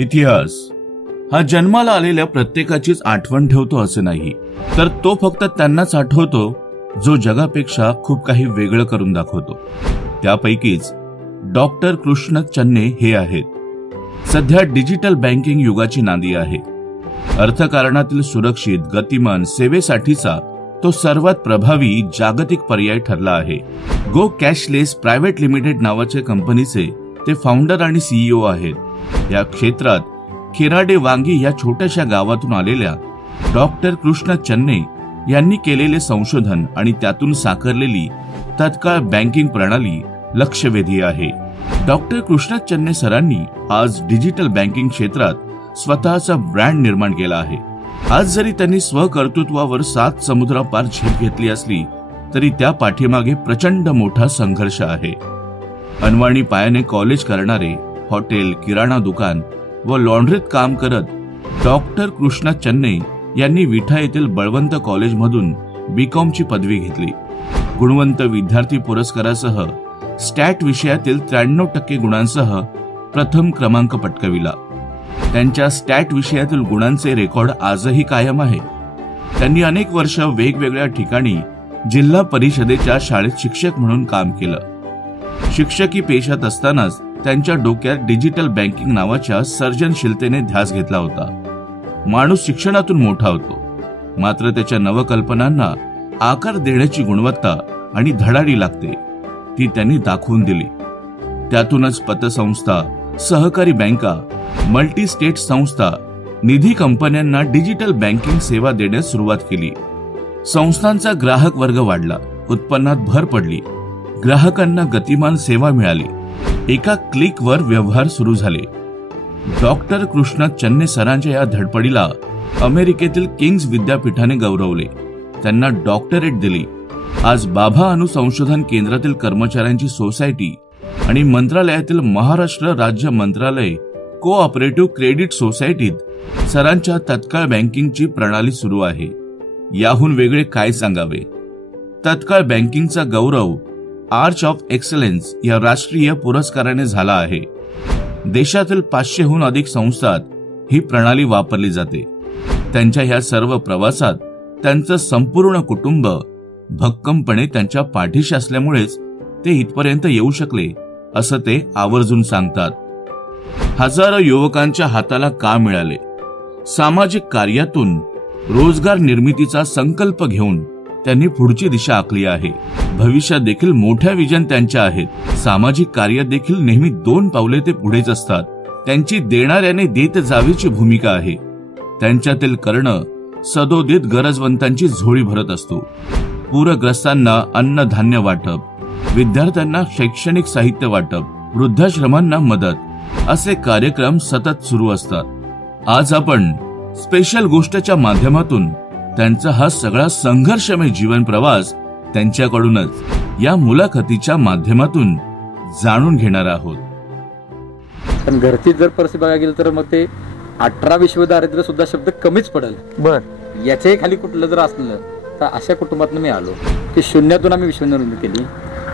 इतिहास हा जन्माला आलेल्या प्रत्येकाचीच आठवण ठेवतो असे नाही, तर तो फक्त त्यांनाच आठवतो जो जगापेक्षा खूप काही वेगळं करून दाखवतो. त्यापैकीच डॉक्टर कृष्ण चन्ने हे आहेत. सध्या डिजिटल बँकिंग युगाची नांदी आहे. अर्थकारणातील सुरक्षित गतिमान सेवेसाठीचा तो सर्वात प्रभावी जागतिक पर्याय ठरला आहे. गो कॅशलेस प्रायव्हेट लिमिटेड नावाच्या कंपनीचे ते फाउंडर आणि सीईओ आहेत. या क्षेत्रात खेराडे वांगी या छोट्याशा गावातून आलेल्या डॉक्टर कृष्ण चन्ने यांनी केलेले संशोधन आणि त्यातून साकारलेली तत्काळ बँकिंग प्रणाली लक्षवेधी आहे. डॉक्टर कृष्ण चन्ने सरांनी आज डिजिटल बँकिंग क्षेत्रात स्वतःचा ब्रँड निर्माण केला आहे. आज जरी त्यांनी स्वकर्तृत्वावर 7 समुद्रापार झेप घेतली असली तरी त्या पाठीमागे प्रचंड मोठा संघर्ष आहे. अनवाणी पायाने कॉलेज करणारे, हॉटेल, किराणा दुकान व लॉन्ड्रीत काम करत डॉक्टर कृष्ण चन्ने यांनी विठा येथील बळवंत कॉलेजमधून बीकॉमची पदवी घेतली. गुणवंत विद्यार्थी पुरस्कारासह स्टॅट विषयातील 93% गुणांसह प्रथम क्रमांक पटकाविला. त्यांच्या स्टॅट विषयातील गुणांचे रेकॉर्ड आजही कायम आहे. त्यांनी अनेक वर्ष वेगवेगळ्या ठिकाणी जिल्हा परिषदेच्या शाळेत शिक्षक म्हणून काम केलं. शिक्षकी पेशात असतानाच त्यांच्या डोक्यात डिजिटल बँकिंग नावाच्या सर्जनशीलतेने ध्यास घेतला होता. माणूस शिक्षणातून मोठा होतो, मात्र त्याच्या नवकल्पनांना आकार देण्याची गुणवत्ता आणि धडाडी लागते ती त्यांनी दाखवून दिली. त्यातूनच पतसंस्था, सहकारी बँका, मल्टी स्टेट संस्था, निधी कंपन्यांना डिजिटल बँकिंग सेवा देण्यास सुरुवात केली. संस्थांचा ग्राहक वर्ग वाढला, उत्पन्नात भर पडली, ग्राहकांना गतिमान सेवा मिळाली. एका क्लिकवर व्यवहार सुरू झाले. डॉक्टर कृष्ण चन्ने सरांच्या या धडपडीला अमेरिकेतील किंग्स विद्यापीठाने गौरवले, त्यांना डॉक्टरेट दिली. आज बाभा अणु संशोधन केंद्रातील कर्मचाऱ्यांची सोसायटी आणि मंत्रालयातील महाराष्ट्र राज्य मंत्रालय कोऑपरेटिव्ह क्रेडिट सोसायटीत सरांच्या तत्काळ बँकिंगची प्रणाली सुरू आहे. याहून वेगळे काय सांगावे. तत्काळ बँकिंगचा गौरव आर्च ऑफ एक्सलन्स या राष्ट्रीय पुरस्काराने झाला आहे. देशातील 500हून अधिक संस्थांत ही प्रणाली वापरली जाते. त्यांच्या ह्या सर्व प्रवासात त्यांचं संपूर्ण कुटुंब भक्कमपणे त्यांच्या पाठीशी असल्यामुळेच ते इथपर्यंत येऊ शकले असं ते आवर्जून सांगतात. हजारो युवकांच्या हाताला काम मिळाले. सामाजिक कार्यातून रोजगार निर्मितीचा संकल्प घेऊन त्यांनी पुढची दिशा आखली आहे. भविष्यात देखील मोठ्या विजन त्यांच्या आहेत. सामाजिक कार्यात देखील नेहमी 2 पावले ते पुढेच असतात. त्यांची देणाऱ्याने देत जावीची भूमिका आहे. त्यांच्यातील कर्ण सदोदित गरजवंतांची झोळी भरत असतो. पूरग्रस्तांना अन्नधान्य वाटप, विद्यार्थ्यांना शैक्षणिक साहित्य वाटप, वृद्धाश्रमांना मदत असे कार्यक्रम सतत सुरू असतात. आज आपण स्पेशल गोष्टच्या माध्यमातून त्यांचा हा सगळा संघर्षमय जीवन प्रवास त्यांच्याकडूनच या मुलाखतीच्या माध्यमातून जाणून घेणार आहोत. पण घरची जर परिस्थिती बघायला गेलं तर मग ते 18 विश्व दारिद्र्य सुद्धा शब्द कमीच पडेल. बर याच्याही खाली कुठलं जर असलं तर अशा कुटुंबातून मी आलो की शून्यातून आम्ही विश्व निर्मिती केली.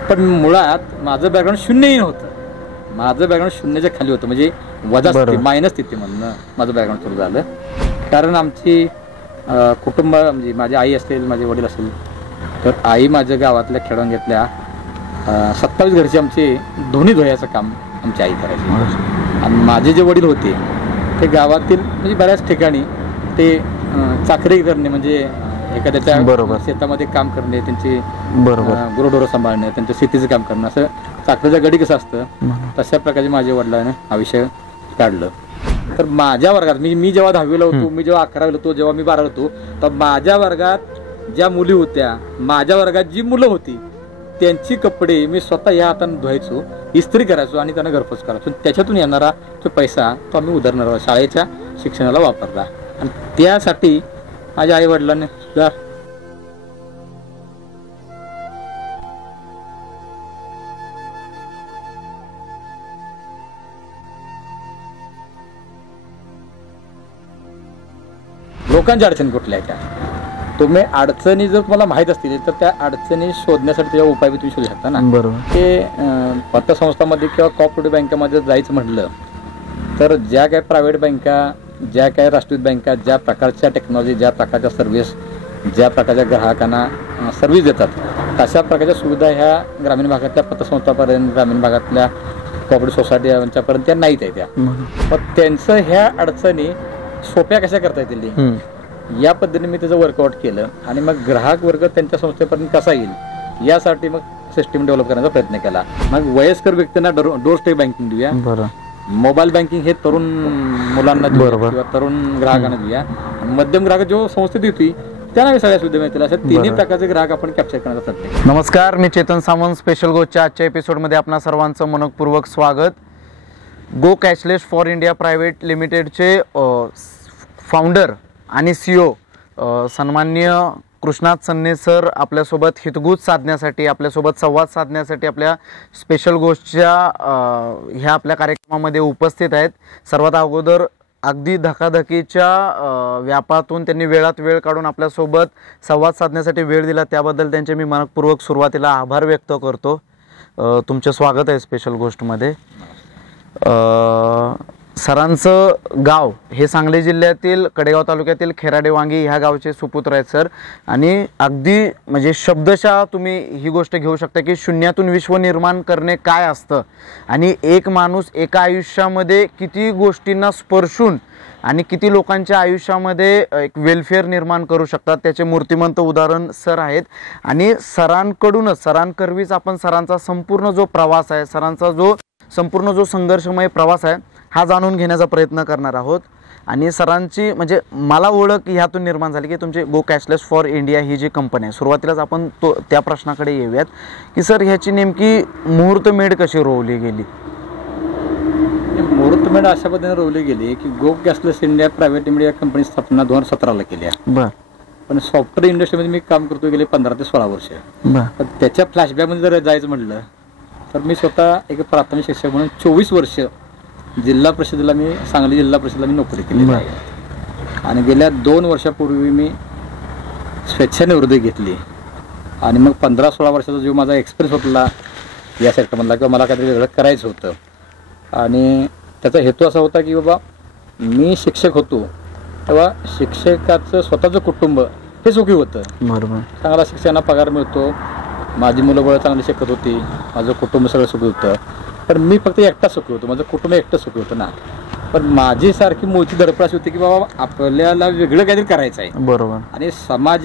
पण मुळात माझं बॅकग्राऊंड शून्यही नव्हतं. माझं बॅकग्राऊंड शून्याच्या खाली होतं, म्हणजे वजा स्थिती, मायनस स्थिती म्हणणं माझं बॅकग्राऊंड सुरू झालं. कारण आमची कुटुंब म्हणजे माझी आई असेल, माझे वडील असेल, तर आई माझ्या गावातल्या खेडोंग्यातल्या 27 घरचे आमचे धुणी धुयाचं काम आमची आई करायची. आणि माझे जे वडील होते ते गावातील म्हणजे बऱ्याच ठिकाणी ते चाकरी करणे, म्हणजे एखाद्याच्या शेतामध्ये काम करणे, त्यांची गुरढोरं सांभाळणे, त्यांच्या शेतीचं काम करणं, असं चाकरीच्या गडी कसं असतं तशा प्रकारचे माझ्या वडिलांनी आयुष्य काढलं. तर माझ्या वर्गात मी जेव्हा 10वीला होतो, मी जेव्हा 11वीला होतो, जेव्हा मी 12वीला होतो, तर माझ्या वर्गात ज्या मुली होत्या, माझ्या वर्गात जी मुलं होती त्यांची कपडे मी स्वतः या हाताने धुवायचो, इस्त्री करायचो आणि त्यांना घरपोच करायचो. त्याच्यातून येणारा जो पैसा तो आम्ही उदरनिर्वाह शाळेच्या शिक्षणाला वापरला. आणि त्यासाठी माझ्या आई वडिलांनी सुद्धा लोकांच्या अडचणी कुठल्या त्या तुम्ही अडचणी जर तुम्हाला माहित असतील तर त्या अडचणी शोधण्यासाठी त्याचा उपाय तुम्ही शोधू शकता ना. बरोबर. ते पतसंस्थांमध्ये किंवा कोऑपरेटिव्ह बँकेमध्ये जायचं म्हटलं तर ज्या काही प्रायव्हेट बँका, ज्या काही राष्ट्रीय बँका ज्या प्रकारच्या टेक्नॉलॉजी, ज्या प्रकारच्या सर्व्हिस, ज्या प्रकारच्या ग्राहकांना सर्व्हिस देतात, तशा प्रकारच्या सुविधा ह्या ग्रामीण भागातल्या पतसंस्थापर्यंत, ग्रामीण भागातल्या कोऑपरेटिव्ह सोसायटी यांच्यापर्यंत त्या नाहीत आहे त्या. मग त्यांचं ह्या अडचणी सोप्या कशा करता येतील या पद्धतीने मी त्याचं वर्कआउट केलं आणि मग ग्राहक वर्ग त्यांच्या संस्थेपर्यंत कसा येईल यासाठी मग सिस्टीम डेव्हलप करण्याचा प्रयत्न केला. मग वयस्कर व्यक्तींना डोर स्टेप बँकिंग देऊया, मोबाईल बँकिंग हे तरुण मुलांना देऊया किंवा तरुण ग्राहकांना देऊया, मध्यम ग्राहक जो संस्थेत येतोय त्यांना सगळ्या सुविधा मिळतील, अशा तिन्ही प्रकारचे ग्राहक आपण कॅप्चर करण्याचा प्रयत्न. नमस्कार, मी चेतन सावंत. स्पेशल गोच्या आजच्या एपिसोडमध्ये आपणा सर्वांचं मनपूर्वक स्वागत. गो कॅशलेस फॉर इंडिया प्रायव्हेट लिमिटेडचे फाउंडर आणि CEO सन्माननीय कृष्णात सन्ने सर आपल्यासोबत हितगुज साधण्यासाठी, आपल्यासोबत संवाद साधण्यासाठी आपल्या स्पेशल गोष्टच्या ह्या आपल्या कार्यक्रमामध्ये उपस्थित आहेत. सर्वात अगोदर अगदी धकाधकीच्या व्यापातून त्यांनी वेळात वेळ काढून आपल्यासोबत संवाद साधण्यासाठी वेळ दिला, त्याबद्दल त्यांचे मी मनपूर्वक सुरुवातीला आभार व्यक्त करतो. तुमचे स्वागत आहे स्पेशल गोष्टमध्ये. सरांचं गाव हे सांगली जिल्ह्यातील कडेगाव तालुक्यातील खेराडे वांगी ह्या गावचे सुपुत्र आहेत सर. आणि अगदी म्हणजे शब्दशः तुम्ही ही गोष्ट घेऊ शकता की शून्यातून विश्व निर्माण करणे काय असतं आणि एक माणूस एका आयुष्यामध्ये किती गोष्टींना स्पर्शून आणि किती लोकांच्या आयुष्यामध्ये एक वेलफेअर निर्माण करू शकतात त्याचे मूर्तिमंत उदाहरण सर आहेत. आणि सरांकरवीच आपण सरांचा संपूर्ण जो प्रवास आहे, सरांचा जो संपूर्ण जो संघर्षमय प्रवास आहे हा जाणून घेण्याचा प्रयत्न करणार आहोत. आणि सरांची म्हणजे मला ओळख ह्यातून निर्माण झाली की तुमची गो कॅशलेस फॉर इंडिया ही जी कंपनी आहे, सुरुवातीलाच आपण त्या प्रश्नाकडे येऊयात की सर ह्याची नेमकी मुहूर्तमेढ कशी रोवली गेली? मुहूर्तमेढ अशा पद्धतीने रोवली गेली की गो कॅशलेस इंडिया प्रायव्हेट लिमिटेड या कंपनी स्थापना 2017 केली आहे. पण सॉफ्टवेअर इंडस्ट्रीमध्ये मी काम करतो गेले 15 ते 16 वर्ष. पण त्याच्या फ्लॅशबॅकमध्ये जर जायचं म्हटलं तर मी स्वतः एक प्राथमिक शिक्षक म्हणून 24 वर्ष जिल्हा परिषदेला मी सांगली जिल्हा परिषदेला मी नोकरी केली आहे. आणि गेल्या 2 वर्षापूर्वी मी स्वेच्छानिवृत्ती घेतली आणि मग 15-16 वर्षाचा जो माझा एक्सपिरियन्स होता या सेक्टरमधला किंवा मला काहीतरी वेगळं करायचं होतं आणि त्याचा हेतू असा होता की बाबा मी शिक्षक होतो तेव्हा शिक्षकाचं स्वतःचं कुटुंब हे सुखी होतं. बरोबर. चांगला शिक्षकांना पगार मिळतो, माझी मुलं बळ चांगली शिकत होती, माझं कुटुंब सगळं सुखी होतं. पण मी फक्त एकटा सुखी होतो, माझं कुटुंब एकटं सुखी होतं ना. पण माझी सारखी मूळची धडपड अशी होती की बाबा आपल्याला वेगळं काहीतरी करायचं आहे. बरोबर. आणि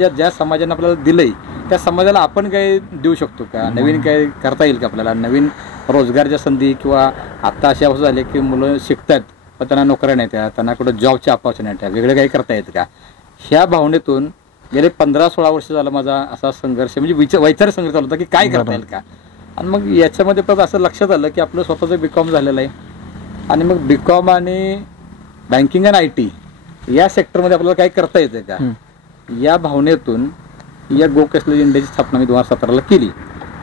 ज्या समाजाने आपल्याला दिलंय त्या समाजाला आपण काही देऊ शकतो का, नवीन काही करता येईल का आपल्याला, नवीन रोजगारच्या संधी किंवा आता अशी अवस्था झाली की मुलं शिकतात पण त्यांना नोकऱ्या नाही, त्यांना कुठं जॉबच्या अपॉर्च्युनिटी वेगळं काही करता येतं का, ह्या भावनेतून गेले 15-16 वर्ष झालं माझा असा संघर्ष म्हणजे वैचारिक संघर्ष चालू होता की काय करता येईल का. आणि मग याच्यामध्ये पण असं लक्षात आलं की आपलं स्वतःचं BCom झालेलं आहे आणि मग BCom आणि बँकिंग आणि IT या सेक्टरमध्ये आपल्याला काही करता येतं का, या भावनेतून या गो कॅशलेस इंडियाची स्थापना मी 2017 केली.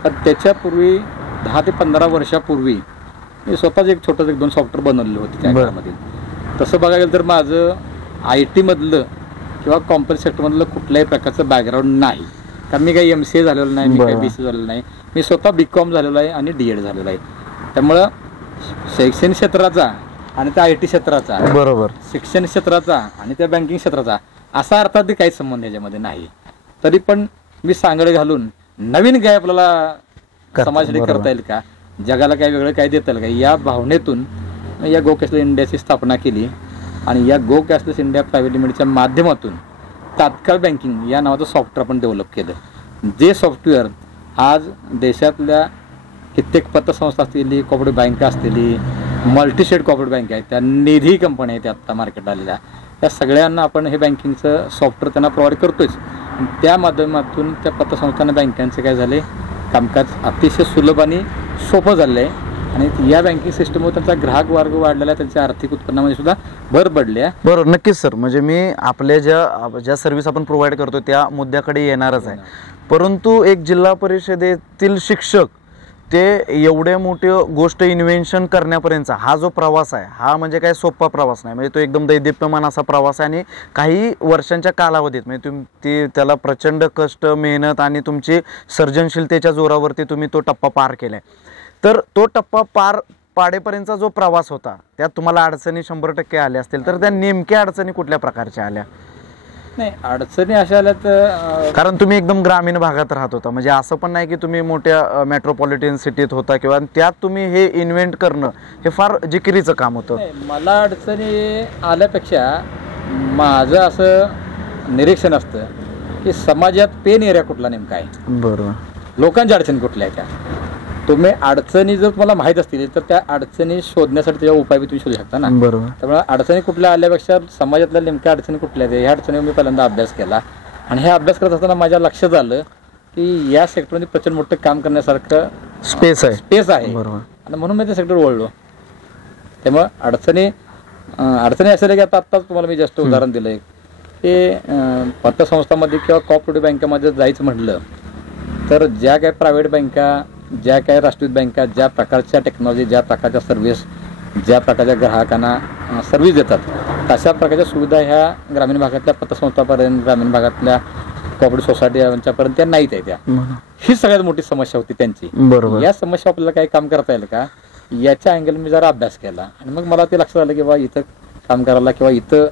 पण त्याच्यापूर्वी 10 ते 15 वर्षापूर्वी मी स्वतःच एक छोटंसं 1-2 सॉफ्टवेअर बनवलेलं होतं त्या काळामध्ये. तसं बघायला गेलं तर माझं IT मधलं किंवा कॉम्प्युटर सेक्टरमधलं कुठल्याही प्रकारचं बॅकग्राऊंड नाही, कारण मी काही MCA झालेलं नाही, मी काही BCA झालेलं नाही, मी स्वतः BCom झालेलो आहे आणि DED झालेलं आहे. त्यामुळं शैक्षणिक क्षेत्राचा आणि त्या IT क्षेत्राचा, बरोबर, शिक्षण क्षेत्राचा आणि त्या बँकिंग क्षेत्राचा असा अर्थात काही संबंध याच्यामध्ये नाही. तरी पण मी सांगड घालून नवीन काय आपल्याला समाजासाठी करता येईल का, जगाला काय वेगळं काय देता येईल का, या भावनेतून या गो कॅशलेस इंडियाची स्थापना केली. आणि या गो कॅशलेस इंडिया प्रायव्हेट लिमिटेडच्या माध्यमातून तात्काळ बँकिंग या नावाचं सॉफ्टवेअर आपण डेव्हलप केलं. जे सॉफ्टवेअर आज देशातल्या कित्येक पतसंस्था असलेली, कॉर्पोरेट बँका असलेली, मल्टीस्टेट कॉर्पोरेट बँक आहेत, त्या निधी कंपन्या आहेत आत्ता मार्केट आलेल्या, त्या सगळ्यांना आपण हे बँकिंगचं सॉफ्टवेअर त्यांना प्रोव्हाइड करतोच. त्या माध्यमातून त्या पतसंस्थांना बँकांचे काय झाले कामकाज अतिशय सुलभ आणि सोपं झालं आहे. आणि या बँकिंग सिस्टमवर त्यांचा ग्राहक वर्ग वाढलेला आहे, त्यांच्या आर्थिक उत्पन्नामध्ये सुद्धा भर पडली आहे. बरोबर, नक्कीच सर. म्हणजे मी आपल्या ज्या सर्व्हिस आपण प्रोव्हाइड करतो त्या मुद्द्याकडे येणारच आहे. परंतु एक जिल्हा परिषदेतील शिक्षक ते एवढे मोठे गोष्ट इन्व्हेन्शन करण्यापर्यंतचा हा जो प्रवास आहे हा म्हणजे काय सोपा प्रवास नाही. म्हणजे तो एकदम दैदिप्यमान असा प्रवास आहे आणि काही वर्षांच्या कालावधीत म्हणजे त्याला प्रचंड कष्ट, मेहनत आणि तुमची सर्जनशीलतेच्या जोरावरती तुम्ही तो टप्पा पार केलाय. तर तो टप्पा पाडेपर्यंतचा जो प्रवास होता त्यात तुम्हाला अडचणी 100% आल्या असतील, तर त्या नेमक्या अडचणी कुठल्या प्रकारच्या आल्या? नाही, अडचणी अशा आल्या तर कारण तुम्ही एकदम ग्रामीण भागात राहत होता, म्हणजे असं पण नाही की तुम्ही मोठ्या मेट्रोपॉलिटन सिटीत होता किंवा त्यात तुम्ही हे इन्व्हेंट करणं हे फार जिकिरीचं काम होतं. मला अडचणी आल्यापेक्षा माझं असं निरीक्षण असतं की समाजात पेन एरिया कुठला नेमका आहे, बरोबर, लोकांच्या अडचणी कुठल्या आहेत त्या. तुम्ही अडचणी जर तुम्हाला माहीत असतील तर त्या अडचणी शोधण्यासाठी त्याचा उपाय तुम्ही शोधू शकता ना. बरोबर. त्यामुळे अडचणी कुठल्या आल्यापेक्षा समाजातल्या नेमक्या अडचणी कुठल्या आहेत ह्या अडचणीवर मी पहिल्यांदा अभ्यास केला. आणि हे अभ्यास करत असताना माझ्या लक्षात आलं की या सेक्टरमध्ये प्रचंड मोठं काम करण्यासारखं स्पेस आहे. बरोबर. आणि म्हणून मी त्या सेक्टर वळलो. त्यामुळे अडचणी असेल की आत्ताच तुम्हाला मी जास्त उदाहरण दिलं की पतसंस्थामध्ये किंवा कॉपरेटिव्ह बँकेमध्ये जायचं म्हटलं तर ज्या काही प्रायव्हेट बँका, ज्या काही राष्ट्रीय बँका ज्या प्रकारच्या टेक्नॉलॉजी, ज्या प्रकारच्या सर्व्हिस, ज्या प्रकारच्या ग्राहकांना सर्व्हिस देतात तशा प्रकारच्या सुविधा ह्या ग्रामीण भागातल्या पतसंस्थापर्यंत, ग्रामीण भागातल्या कॉपरेटिव्ह सोसायटी यांच्यापर्यंत त्या नाहीत आहे. त्या ही सगळ्यात मोठी समस्या होती त्यांची. बरोबर. या समस्या आपल्याला काही काम करता येईल का याच्या अँगल मी जरा अभ्यास केला आणि मग मला ते लक्षात आलं की बाबा इथं काम करायला किंवा इथं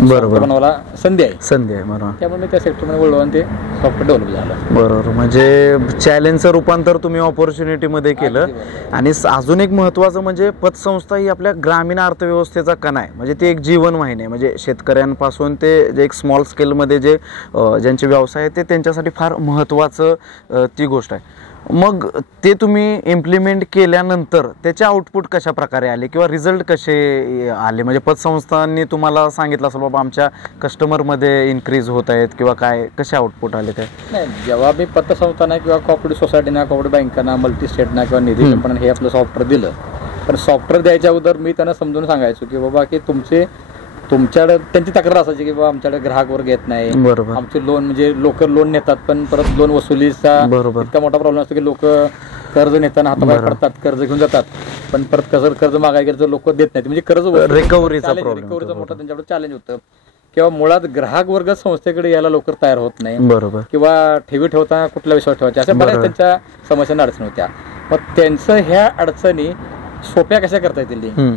बरोबर बनवायला संधी आहे. बरोबर. त्यामुळे मी त्या सेक्टरमध्ये वळलो आणि ते सॉफ्टवेअर डेव्हलप झालं. बरोबर. म्हणजे चॅलेंजचं रूपांतर तुम्ही ऑपॉर्च्युनिटीमध्ये केलं. आणि अजून एक महत्त्वाचं म्हणजे पतसंस्था ही आपल्या ग्रामीण अर्थव्यवस्थेचा कणा आहे, म्हणजे ती एक जीवनवाहिनी आहे. म्हणजे शेतकऱ्यांपासून ते जे एक स्मॉल स्केलमध्ये जे ज्यांचे व्यवसाय आहेत ते त्यांच्यासाठी फार महत्त्वाचं ती गोष्ट आहे. मग ते तुम्ही इम्प्लिमेंट केल्यानंतर त्याचे आउटपुट कशा प्रकारे आले किंवा रिझल्ट कसे आले? म्हणजे पतसंस्थांनी तुम्हाला सांगितलं असेल बाबा आमच्या कस्टमरमध्ये इन्क्रीज होत आहेत किंवा काय, कसे आउटपुट आले ते? नाही, जेव्हा मी पतसंस्थांना किंवा कॉपरेटिव्ह सोसायटीना, कॉपरेटिव्ह बँकांना, मल्टी स्टेटना किंवा निधी कंपन्यांना हे आपलं सॉफ्टवेअर दिलं, पण सॉफ्टवेअर द्यायच्या अगोदर मी त्यांना समजून सांगायचो की बाबा की तुमच्याकडे त्यांची तक्रार असायची की बाबा आमच्याकडे ग्राहक वर्ग येत नाही, आमचे लोन म्हणजे लोक लोन नेतात पण परत लोन वसुलीचा इतका मोठा प्रॉब्लेम असतो की लोक कर्ज नेताना हाताबाहेर पडतात, कर्ज घेऊन जातात पण परत कर्ज मागायला गेलं तर लोक देत नाहीत. म्हणजे कर्ज रिकव्हरीचा मोठा त्यांच्याकडे चॅलेंज होतं. किंवा मुळात ग्राहक वर्ग संस्थेकडे यायला लवकर तयार होत नाही, बरोबर, किंवा ठेवी ठेवताना कुठला विश्वास ठेवायचा, अशा बऱ्याच त्यांच्या समस्यांना अडचणी होत्या. मग त्यांचं ह्या अडचणी सोप्या कशा करता येतील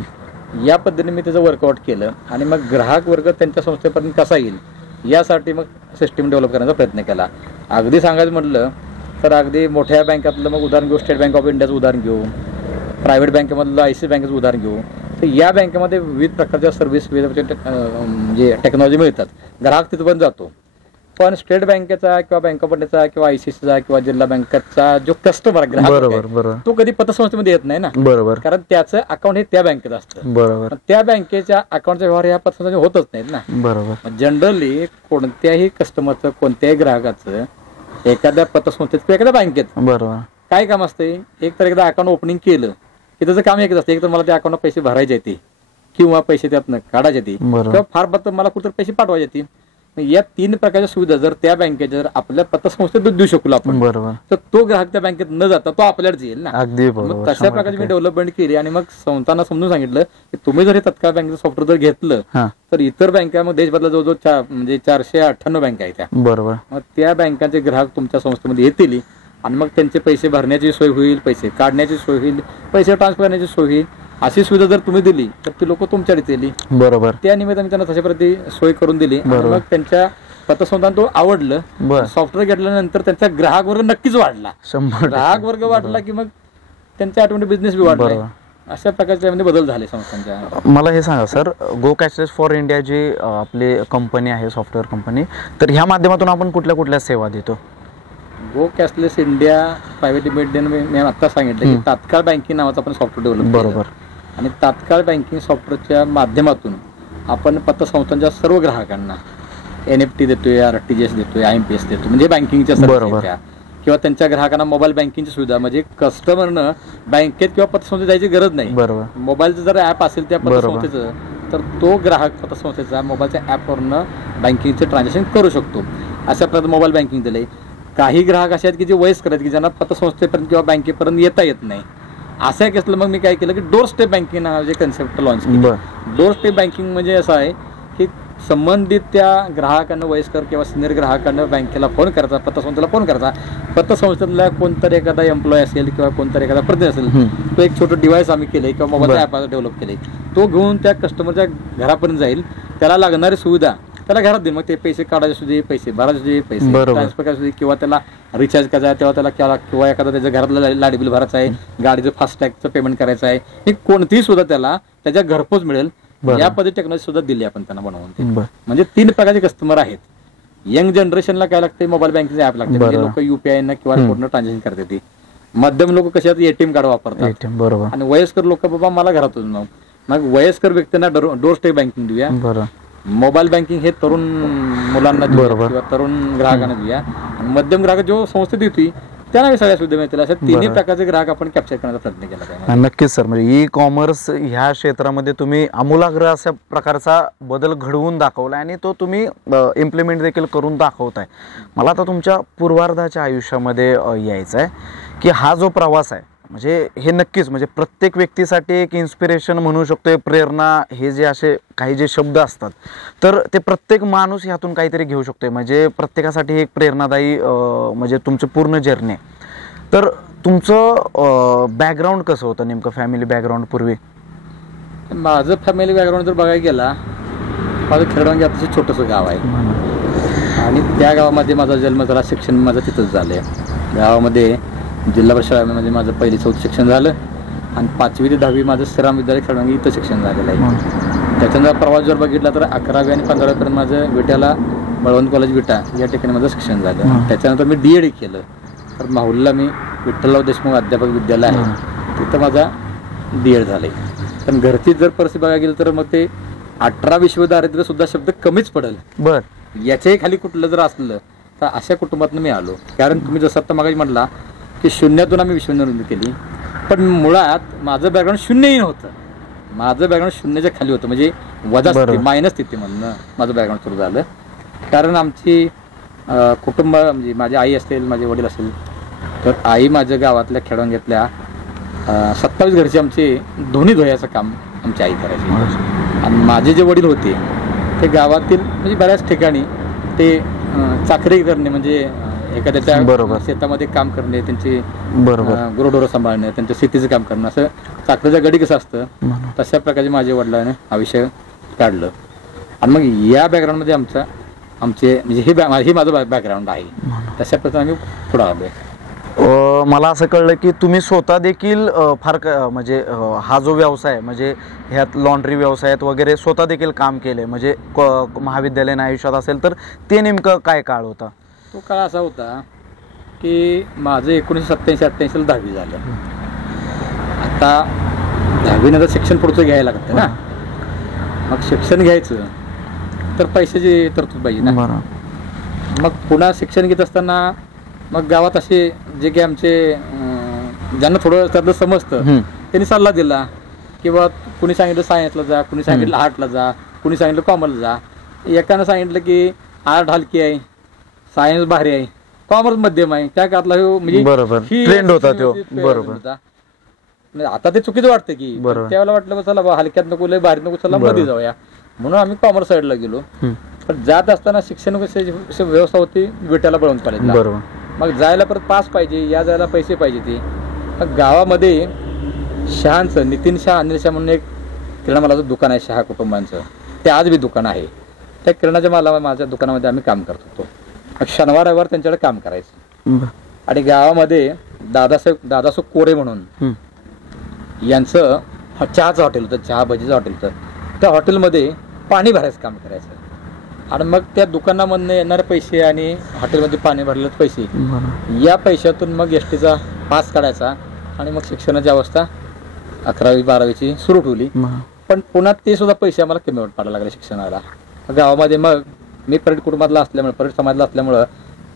या पद्धतीने मी त्याचं वर्कआउट केलं आणि मग ग्राहक वर्ग त्यांच्या संस्थेपर्यंत कसा येईल यासाठी मग सिस्टीम डेव्हलप करण्याचा प्रयत्न केला. अगदी सांगायचं म्हटलं तर अगदी मोठ्या बँकातलं मग उदाहरण घेऊ, स्टेट बँक ऑफ इंडियाचं उदाहरण घेऊ, प्रायव्हेट बँकेमधलं ICICI बँकेचं उदाहरण घेऊ, तर या बँकेमध्ये विविध प्रकारच्या सर्व्हिस, विविध म्हणजे टेक्नॉलॉजी मिळतात. ग्राहक तिथपर्यंत जातो. पण स्टेट बँकेचा किंवा बँक ऑफ इंडियाचा किंवा ICICIचा किंवा जिल्हा बँकेचा जो कस्टमर ग्राहक तो कधी पतसंस्थेमध्ये येत नाही ना, बरोबर, कारण त्याचं अकाउंट हे त्या बँकेत असतं, बरोबर. त्या बँकेच्या अकाउंटचा व्यवहार ह्या पतसंस्थेमध्ये होतच नाहीत ना, बरोबर. जनरली कोणत्याही कस्टमरचं, कोणत्याही ग्राहकाचं एखाद्या पतसंस्थेत किंवा एखाद्या बँकेत बरोबर काय काम असते, एक तर एकदा अकाउंट ओपनिंग केलं की त्याचं काम एकच असतं, एक तर मला त्या अकाउंटला पैसे भरायचे येते किंवा पैसे त्यातनं काढायचे येते किंवा फार बद्दल मला कुठे पैसे पाठवायचे येते. या 3 प्रकारच्या सुविधा जर त्या बँकेच्या जर आपल्या पतसंस्थेत देऊ शकलो आपण, बरोबर, तर तो ग्राहक त्या बँकेत न जाता तो आपल्यालाच येईल ना. अगदी बरोबर. तशा प्रकारची मी डेव्हलपमेंट केली आणि मग संस्थांना समजून सांगितलं की तुम्ही जर हे तत्काळ बँकेचं सॉफ्टवेअर जर घेतलं तर इतर बँका मग देशभरातल्या जवळजवळ म्हणजे 498 बँका आहेत त्या, बरोबर. मग त्या बँकांचे ग्राहक तुमच्या संस्थेमध्ये येतील आणि मग त्यांचे पैसे भरण्याची सोय होईल, पैसे काढण्याची सोय होईल, पैसे ट्रान्सफर करण्याची सोय होईल. अशी सुविधा जर तुम्ही दिली तर ती लोक तुमच्याकडे येतील, बरोबर. त्या निमित्ताने त्यांना तशा प्रती सोय करून दिली. मग त्यांच्या पतसंस्थांना तो आवडलं. सॉफ्टवेअर घेतल्यानंतर त्यांचा ग्राहक वर्ग नक्कीच वाढला. ग्राहक वर्ग वाढला की मग त्यांच्या ऑटोमॅटिक बिझनेस बी वाढला. अशा प्रकारचे बदल झाले संस्थांच्या. मला हे सांगा sir, go cashless for India जी आपली कंपनी आहे, सॉफ्टवेअर कंपनी, तर ह्या माध्यमातून आपण कुठल्या कुठल्या सेवा देतो? गो कॅशलेस इंडिया प्रायव्हेट लिमिटेड मी आता सांगितलं की तात्काळ बँकिंग नावाचं आपण सॉफ्टवेअर डेव्हलप, बरोबर. आणि तात्काळ बँकिंग सॉफ्टवेअरच्या माध्यमातून आपण पतसंस्थांच्या सर्व ग्राहकांना NFT देतोय, RTGS देतोय, IMPS देतो, म्हणजे बँकिंगच्या सर्व्हिस, किंवा त्यांच्या ग्राहकांना मोबाईल बँकिंगची सुविधा, म्हणजे कस्टमरनं बँकेत किंवा पतसंस्थेत जायची गरज नाही. मोबाईलचं जर ऍप असेल त्या पतसंस्थेचं तर तो ग्राहक पतसंस्थेचा मोबाईलच्या ऍपवरनं बँकिंगचे ट्रान्झॅक्शन करू शकतो. अशा प्रकारे मोबाईल बँकिंग दिले. काही ग्राहक असे आहेत की जे वयस्कर आहेत की ज्यांना पतसंस्थेपर्यंत किंवा बँकेपर्यंत येता येत नाही. असं एक असलं मग मी काय केलं की डोर स्टेप बँकिंग नावाचे कन्सेप्ट लॉन्च केलं. डोर स्टेप बँकिंग म्हणजे असं आहे की संबंधित त्या ग्राहकांना, वयस्कर किंवा सिनियर ग्राहकांना बँकेला फोन करायचा, पतसंस्थेला फोन करायचा. पतसंस्थेतला कोणतरी एखादा एम्प्लॉय असेल किंवा कोणतरी एखादा प्रतिनिधी असेल, तो एक छोटं डिव्हाइस आम्ही केलंय किंवा मोबाईल ॲप डेव्हलप केले, तो घेऊन त्या कस्टमरच्या घरापर्यंत जाईल, त्याला लागणारी सुविधा त्याला घरात देईल. मग ते पैसे काढायचे असू दे, पैसे भरायचे असू दे, पैसे ट्रान्सफर करायचे असू दे, किंवा त्याला रिचार्ज करायचा आहे तेव्हा त्याला किंवा एखादा त्याच्या घरातलं लाईट बिल भरायचं आहे, गाडीचं फास्टॅगचं पेमेंट करायचं आहे, ही कोणतीही सुद्धा त्याला त्याच्या घरपोच मिळेल. या पद्धती टेक्नॉलॉजी सुद्धा दिली आपण त्यांना बनवून. म्हणजे 3 प्रकारचे कस्टमर आहेत. यंग जनरेशनला काय लागते, मोबाईल बँकिंग ऍप लागते, म्हणजे लोक युपीआय न किंवा कोडनं ट्रान्झॅक्शन करते. ती मध्यम लोक कसे आहेत, एटीएम कार्ड वापरतात. बरोबर. आणि वयस्कर लोक बाबा मला घरातून मग वयस्कर व्यक्तींना डोर स्टेप बँकिंग देऊया. मोबाईल बँकिंग हे तरुण मुलांना किंवा तरुण ग्राहकांना देऊया. आणि मध्यम ग्राहक जो संस्थेत येतोय त्यांना सगळ्या सुविधा मिळतील. अशा 3 प्रकारचे ग्राहक आपण कॅप्चर करण्याचा प्रयत्न केला पाहिजे. नक्कीच सर. म्हणजे ई कॉमर्स ह्या क्षेत्रामध्ये तुम्ही आमूलाग्र अशा प्रकारचा बदल घडवून दाखवला आणि तो तुम्ही इम्प्लिमेंट देखील करून दाखवताय. मला आता तुमच्या पूर्वार्धाच्या आयुष्यामध्ये यायचं आहे की हा जो प्रवास आहे, म्हणजे हे नक्कीच म्हणजे प्रत्येक व्यक्तीसाठी एक इन्स्पिरेशन म्हणू शकतो, प्रेरणा, हे जे असे काही जे शब्द असतात तर ते प्रत्येक माणूस ह्यातून काहीतरी घेऊ शकतोय. म्हणजे प्रत्येकासाठी एक प्रेरणादायी म्हणजे तुमचं पूर्ण जर्नी आहे. तर तुमचं बॅकग्राऊंड कसं होतं नेमकं, फॅमिली बॅकग्राऊंड पूर्वी? माझं फॅमिली बॅकग्राऊंड जर बघायला गेला, माझं खेरडवांगी अतिशय छोटंसं गाव आहे आणि त्या गावामध्ये माझा जन्म झाला, शिक्षण माझं तिथंच झालं. गावामध्ये जिल्हा परिषद शाळेमध्ये माझं 1ली 4थी शिक्षण झालं आणि 5वी ते 10वी माझं श्रीराम विद्यालय खेरडवांगी इथं शिक्षण झालेलं आहे. त्याच्यानंतर प्रवास जर बघितला तर 11वी आणि 15वीपर्यंत माझं विट्याला बळवंत कॉलेज विटा या ठिकाणी माझं शिक्षण झालं. त्याच्यानंतर मी DED केलं. तर माहुलला मी विठ्ठलराव देशमुख अध्यापक विद्यालय आहे, तिथं माझा DED झालंय. पण घरची जर परिस्थिती बघायला गेलं तर मग ते 18 विश्व दारिद्र्य सुद्धा शब्द कमीच पडेल. याच्याही खाली कुठलं जर असलं तर अशा कुटुंबातून मी आलो. कारण तुम्ही जसं आता मागाशी म्हटला की शून्यातून आम्ही विश्व निर्मिती केली, पण मुळात माझं बॅकग्राऊंड शून्यही नव्हतं. माझं बॅकग्राऊंड शून्याच्या खाली होतं, म्हणजे वजा स्थिती, मायनस स्थितीमधनं माझं बॅकग्राऊंड सुरू झालं. कारण आमची कुटुंब म्हणजे माझी आई असेल, माझे वडील असेल, तर आई माझ्या गावातल्या खेडवांग्यातल्या 27 घरचे आमचे धोनी धुयाचं काम आमची आई करायची. आणि माझे जे वडील होते ते गावातील म्हणजे बऱ्याच ठिकाणी ते चाकरी करणे, म्हणजे एखाद्याच्या शेतामध्ये काम करणे, त्यांची गुरढोरं सांभाळणे, त्यांच्या शेतीचं काम करणं, असं चाकरीच्या गडी कसं असतं तशा प्रकारचे माझ्या वडिलांनी आयुष्य काढलं. आणि मग या बॅकग्राऊंडमध्ये आमचे म्हणजे हे माझं बॅकग्राऊंड आहे. तशा प्रकारे आम्ही पुढे आलोय. मला असं कळलं की तुम्ही स्वतः देखील फार म्हणजे हा जो व्यवसाय म्हणजे ह्यात लॉन्ड्री व्यवसायात वगैरे स्वतः देखील काम केलंय. म्हणजे महाविद्यालयीन आयुष्यात असेल तर ते नेमकं काय काळ होता? तो काळ असा होता की माझं 1987-88 10वी झालं. आता 10वी नंतर शिक्षण पुढचं घ्यायला लागतं ना. मग शिक्षण घ्यायचं तर पैशाची तरतूद पाहिजे ना. मग पुन्हा शिक्षण घेत असताना मग गावात असे जे काही आमचे ज्यांना थोडं त्यातलं समजतं त्यांनी सल्ला दिला किंवा कुणी सांगितलं सायन्सला जा, कुणी सांगितलं आर्टला जा, कुणी सांगितलं कॉमर्सला जा. एकानं सांगितलं की आर्ट हलकी आहे, सायन्स भारी आहे, कॉमर्स मध्यम आहे. त्या काळातला ही ट्रेंड होता तो. बरोबर. आता ते चुकीचं वाटतं की त्यावेळेला वाटलं चला हलक्यात नको, लय भारी नको, चला मध्ये जाऊया, म्हणून आम्ही कॉमर्स साईडला गेलो. पण जात असताना शिक्षण व्यवस्था होती विट्याला बळवंत कॉलेजला. मग जायला परत पास पाहिजे, या जायला पैसे पाहिजे. ते मग गावामध्ये शहांचं नितीन शाह, अनिल शाह म्हणून एक किराणा मालाचं दुकान आहे शहा कुटुंबांचं, ते आज बी दुकान आहे. त्या किराणाच्या माला माझ्या दुकानामध्ये आम्ही काम करत होतो. मग शनिवार रविवार त्यांच्याकडे काम करायचं. आणि गावामध्ये दादासाहेब कोरे म्हणून यांचं चहाचं हॉटेल होतं, चहा भजीचं हॉटेल होतं. त्या हॉटेलमध्ये पाणी भरायचं काम करायचं. आणि मग त्या दुकानामधनं येणारे पैसे आणि हॉटेलमध्ये पाणी भरलेले पैसे, या पैशातून मग एसटीचा पास काढायचा आणि मग शिक्षणाची अवस्था 11वी 12वीची सुरू ठेवली. पण पुन्हा ते सुद्धा पैसे आम्हाला कमी पडायला लागले शिक्षणाला. गावामध्ये मग मी पर्यटक कुटुंबातला असल्यामुळे, पर्यटक समाजाला असल्यामुळं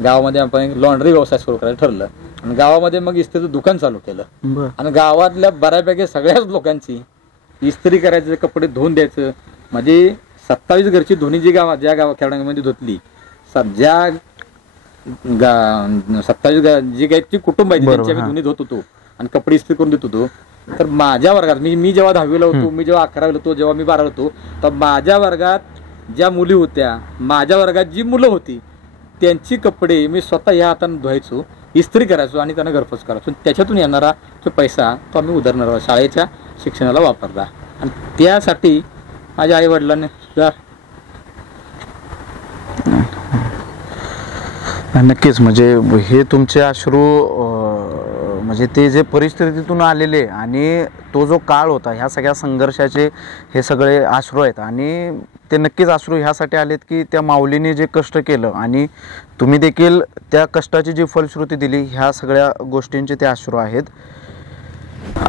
गावामध्ये आपण लॉन्ड्री व्यवसाय सुरू करायला ठरलं. आणि गावामध्ये मग इस्त्रीचं दुकान चालू केलं. आणि गावातल्या बऱ्यापैकी सगळ्याच लोकांची इस्त्री करायचं, कपडे धुवून द्यायचं. म्हणजे 27 घरची धुणी ज्या खेळामध्ये धुतली, ज्या 27 जी काही ती कुटुंब आहे त्यांची आम्ही धुणी धुत होतो आणि कपडे इस्त्री करून देत होतो. तर माझ्या वर्गात मी जेव्हा 10वीला होतो, मी जेव्हा 11वीला होतो, जेव्हा मी 12वीला होतो, तर माझ्या वर्गात ज्या मुली होत्या, माझ्या वर्गात जी मुलं होती, त्यांची कपडे मी स्वतः ह्या हाताने धुवायचो, इस्त्री करायचो आणि त्यांना घरपोच करायचो. त्याच्यातून येणारा जो पैसा तो आम्ही उदाहरणार्थ शाळेच्या शिक्षणाला वापरला. आणि त्यासाठी माझ्या आई वडिलांनी सुद्धा नक्कीच म्हणजे हे तुमचे अश्रू म्हणजे ते जे परिस्थितीतून आलेले आणि तो जो काळ होता ह्या सगळ्या संघर्षाचे हे सगळे अश्रू आहेत. आणि ते नक्कीच अश्रू ह्यासाठी आलेत की त्या माऊलीने जे कष्ट केलं आणि तुम्ही देखील त्या कष्टाची जी फलश्रुती दिली, ह्या सगळ्या गोष्टींचे ते अश्रू आहेत.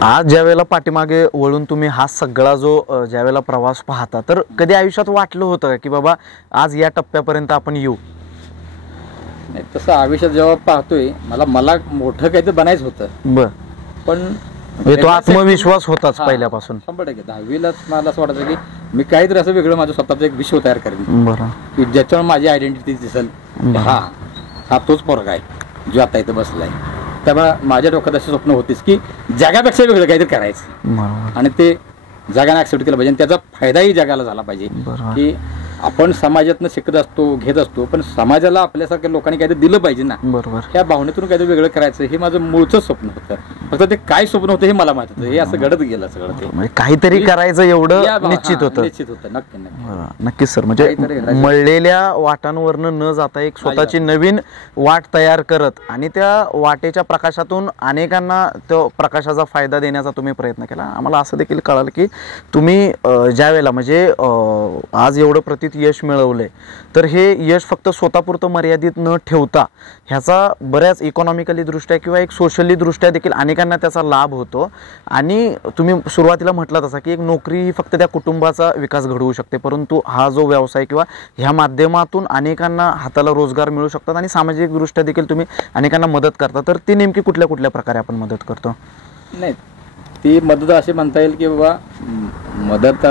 आज ज्या वेळेला पाठीमागे वळून तुम्ही हा सगळा जो ज्या वेळेला प्रवास पाहता, तर कधी आयुष्यात वाटलं होतं का की बाबा आज या टप्प्यापर्यंत आपण येऊ? नाही, तसं आयुष्यात जेव्हा पाहतोय मला मोठं काहीतरी बनायचं होतं. बर. पण तो आत्मविश्वास होताच पहिल्यापासून. 100% 10वीलाच मला असं वाटायचं की मी काहीतरी असं वेगळं माझं स्वतःचं एक विश्व तयार करेन. बरं. की ज्याच्यावर माझी आयडेंटिटी दिसेल, हा तोच पोरगा आहे जो आता इथं बसलाय. त्यामुळे माझ्या डोक्यात अशी स्वप्न होतीच की जगापेक्षा वेगळं काहीतरी करायचं आणि ते जगाने ऍक्सेप्ट केलं पाहिजे आणि त्याचा फायदाही जगाला झाला पाहिजे. की आपण समाजातनं शिकत असतो, घेत असतो, पण समाजाला आपल्यासारख्या लोकांनी काहीतरी दिलं पाहिजे ना. बरोबर. ह्या भावनेतून काहीतरी वेगळं करायचं हे माझं मूळचं स्वप्न होतं. फक्त ते काय स्वप्न होतं हे मला माहित होतं. हे असं घडत गेलं सगळं. ते काहीतरी करायचं एवढं निश्चित होतं. नक्की. नक्कीच सर. म्हणजे मळलेल्या वाटांवरनं न जाता एक स्वतःची नवीन वाट तयार करत आणि त्या वाटेच्या प्रकाशातून अनेकांना तो प्रकाशाचा फायदा देण्याचा तुम्ही प्रयत्न केला. आम्हाला असं देखील कळालं की तुम्ही ज्या वेळेला म्हणजे आज एवढं प्रतीत यश मिळवलंय, तर हे यश फक्त स्वतःपुरतं मर्यादित न ठेवता ह्याचा बऱ्याच इकॉनॉमिकली दृष्ट्या किंवा एक सोशली दृष्ट्या देखील अनेकांना त्याचा लाभ होतो. आणि तुम्ही सुरुवातीला म्हटलं तसा की एक नोकरी ही फक्त त्या कुटुंबाचा विकास घडवू शकते, परंतु हा जो व्यवसाय किंवा ह्या माध्यमातून अनेकांना हाताला रोजगार मिळू शकतात आणि सामाजिकदृष्ट्या देखील तुम्ही अनेकांना मदत करता. तर ती नेमकी कुठल्या कुठल्या प्रकारे आपण मदत करतो? नाही, ती मदत अशी म्हणता येईल की बाबा मदत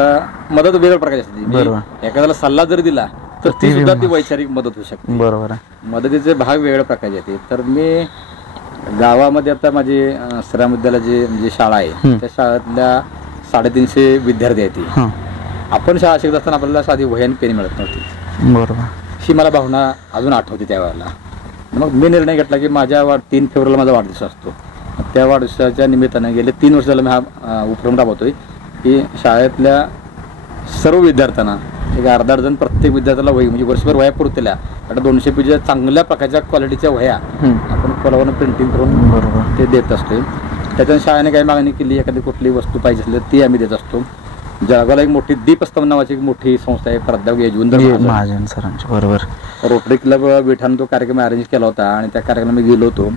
वेगवेगळ्या प्रकारची असते. एखाद्याला सल्ला जर दिला तर ती सुद्धा ती वैचारिक मदत होऊ शकते. बरोबर. मदतीचे भाग वेगवेगळ्या प्रकारचे येते. तर मी गावामध्ये आता माझी श्रीराम विद्यालयाची जी शाळा आहे त्या शाळेतल्या 350 विद्यार्थी आहेत. आपण शाळा शिकत असताना आपल्याला साधी वही आणि पेन मिळत नव्हती. बरोबर. ही मला भावना अजून आठवते त्यावेळेला. मग मी निर्णय घेतला की माझ्या 3 फेब्रुवारीला माझा वाढदिवस असतो. त्या वाढदिवसाच्या निमित्तानं गेले 3 वर्ष झालं मी हा उपक्रम राबवतोय की शाळेतल्या सर्व विद्यार्थ्यांना एक अर्धा डझन प्रत्येक विद्यार्थ्याला वही, म्हणजे वर्षभर वह्या पुरतल्या आता 200 पेजच्या चांगल्या प्रकारच्या क्वालिटीच्या वह्या आपण कोणावरून प्रिंटिंग करून ते देत असतोय. त्याच्यानं शाळेने काही मागणी केली, एखादी कुठली वस्तू पाहिजे असली ती आम्ही देत असतो. जळगावला एक मोठी दीपस्तंभ नावाची एक मोठी संस्था आहे, प्राध्यापक यजवंतर महाजन सरांची. बरोबर. रोटरी क्लब विठाने तो कार्यक्रम अरेंज केला होता आणि त्या कार्यक्रमाला मी गेलो होतो.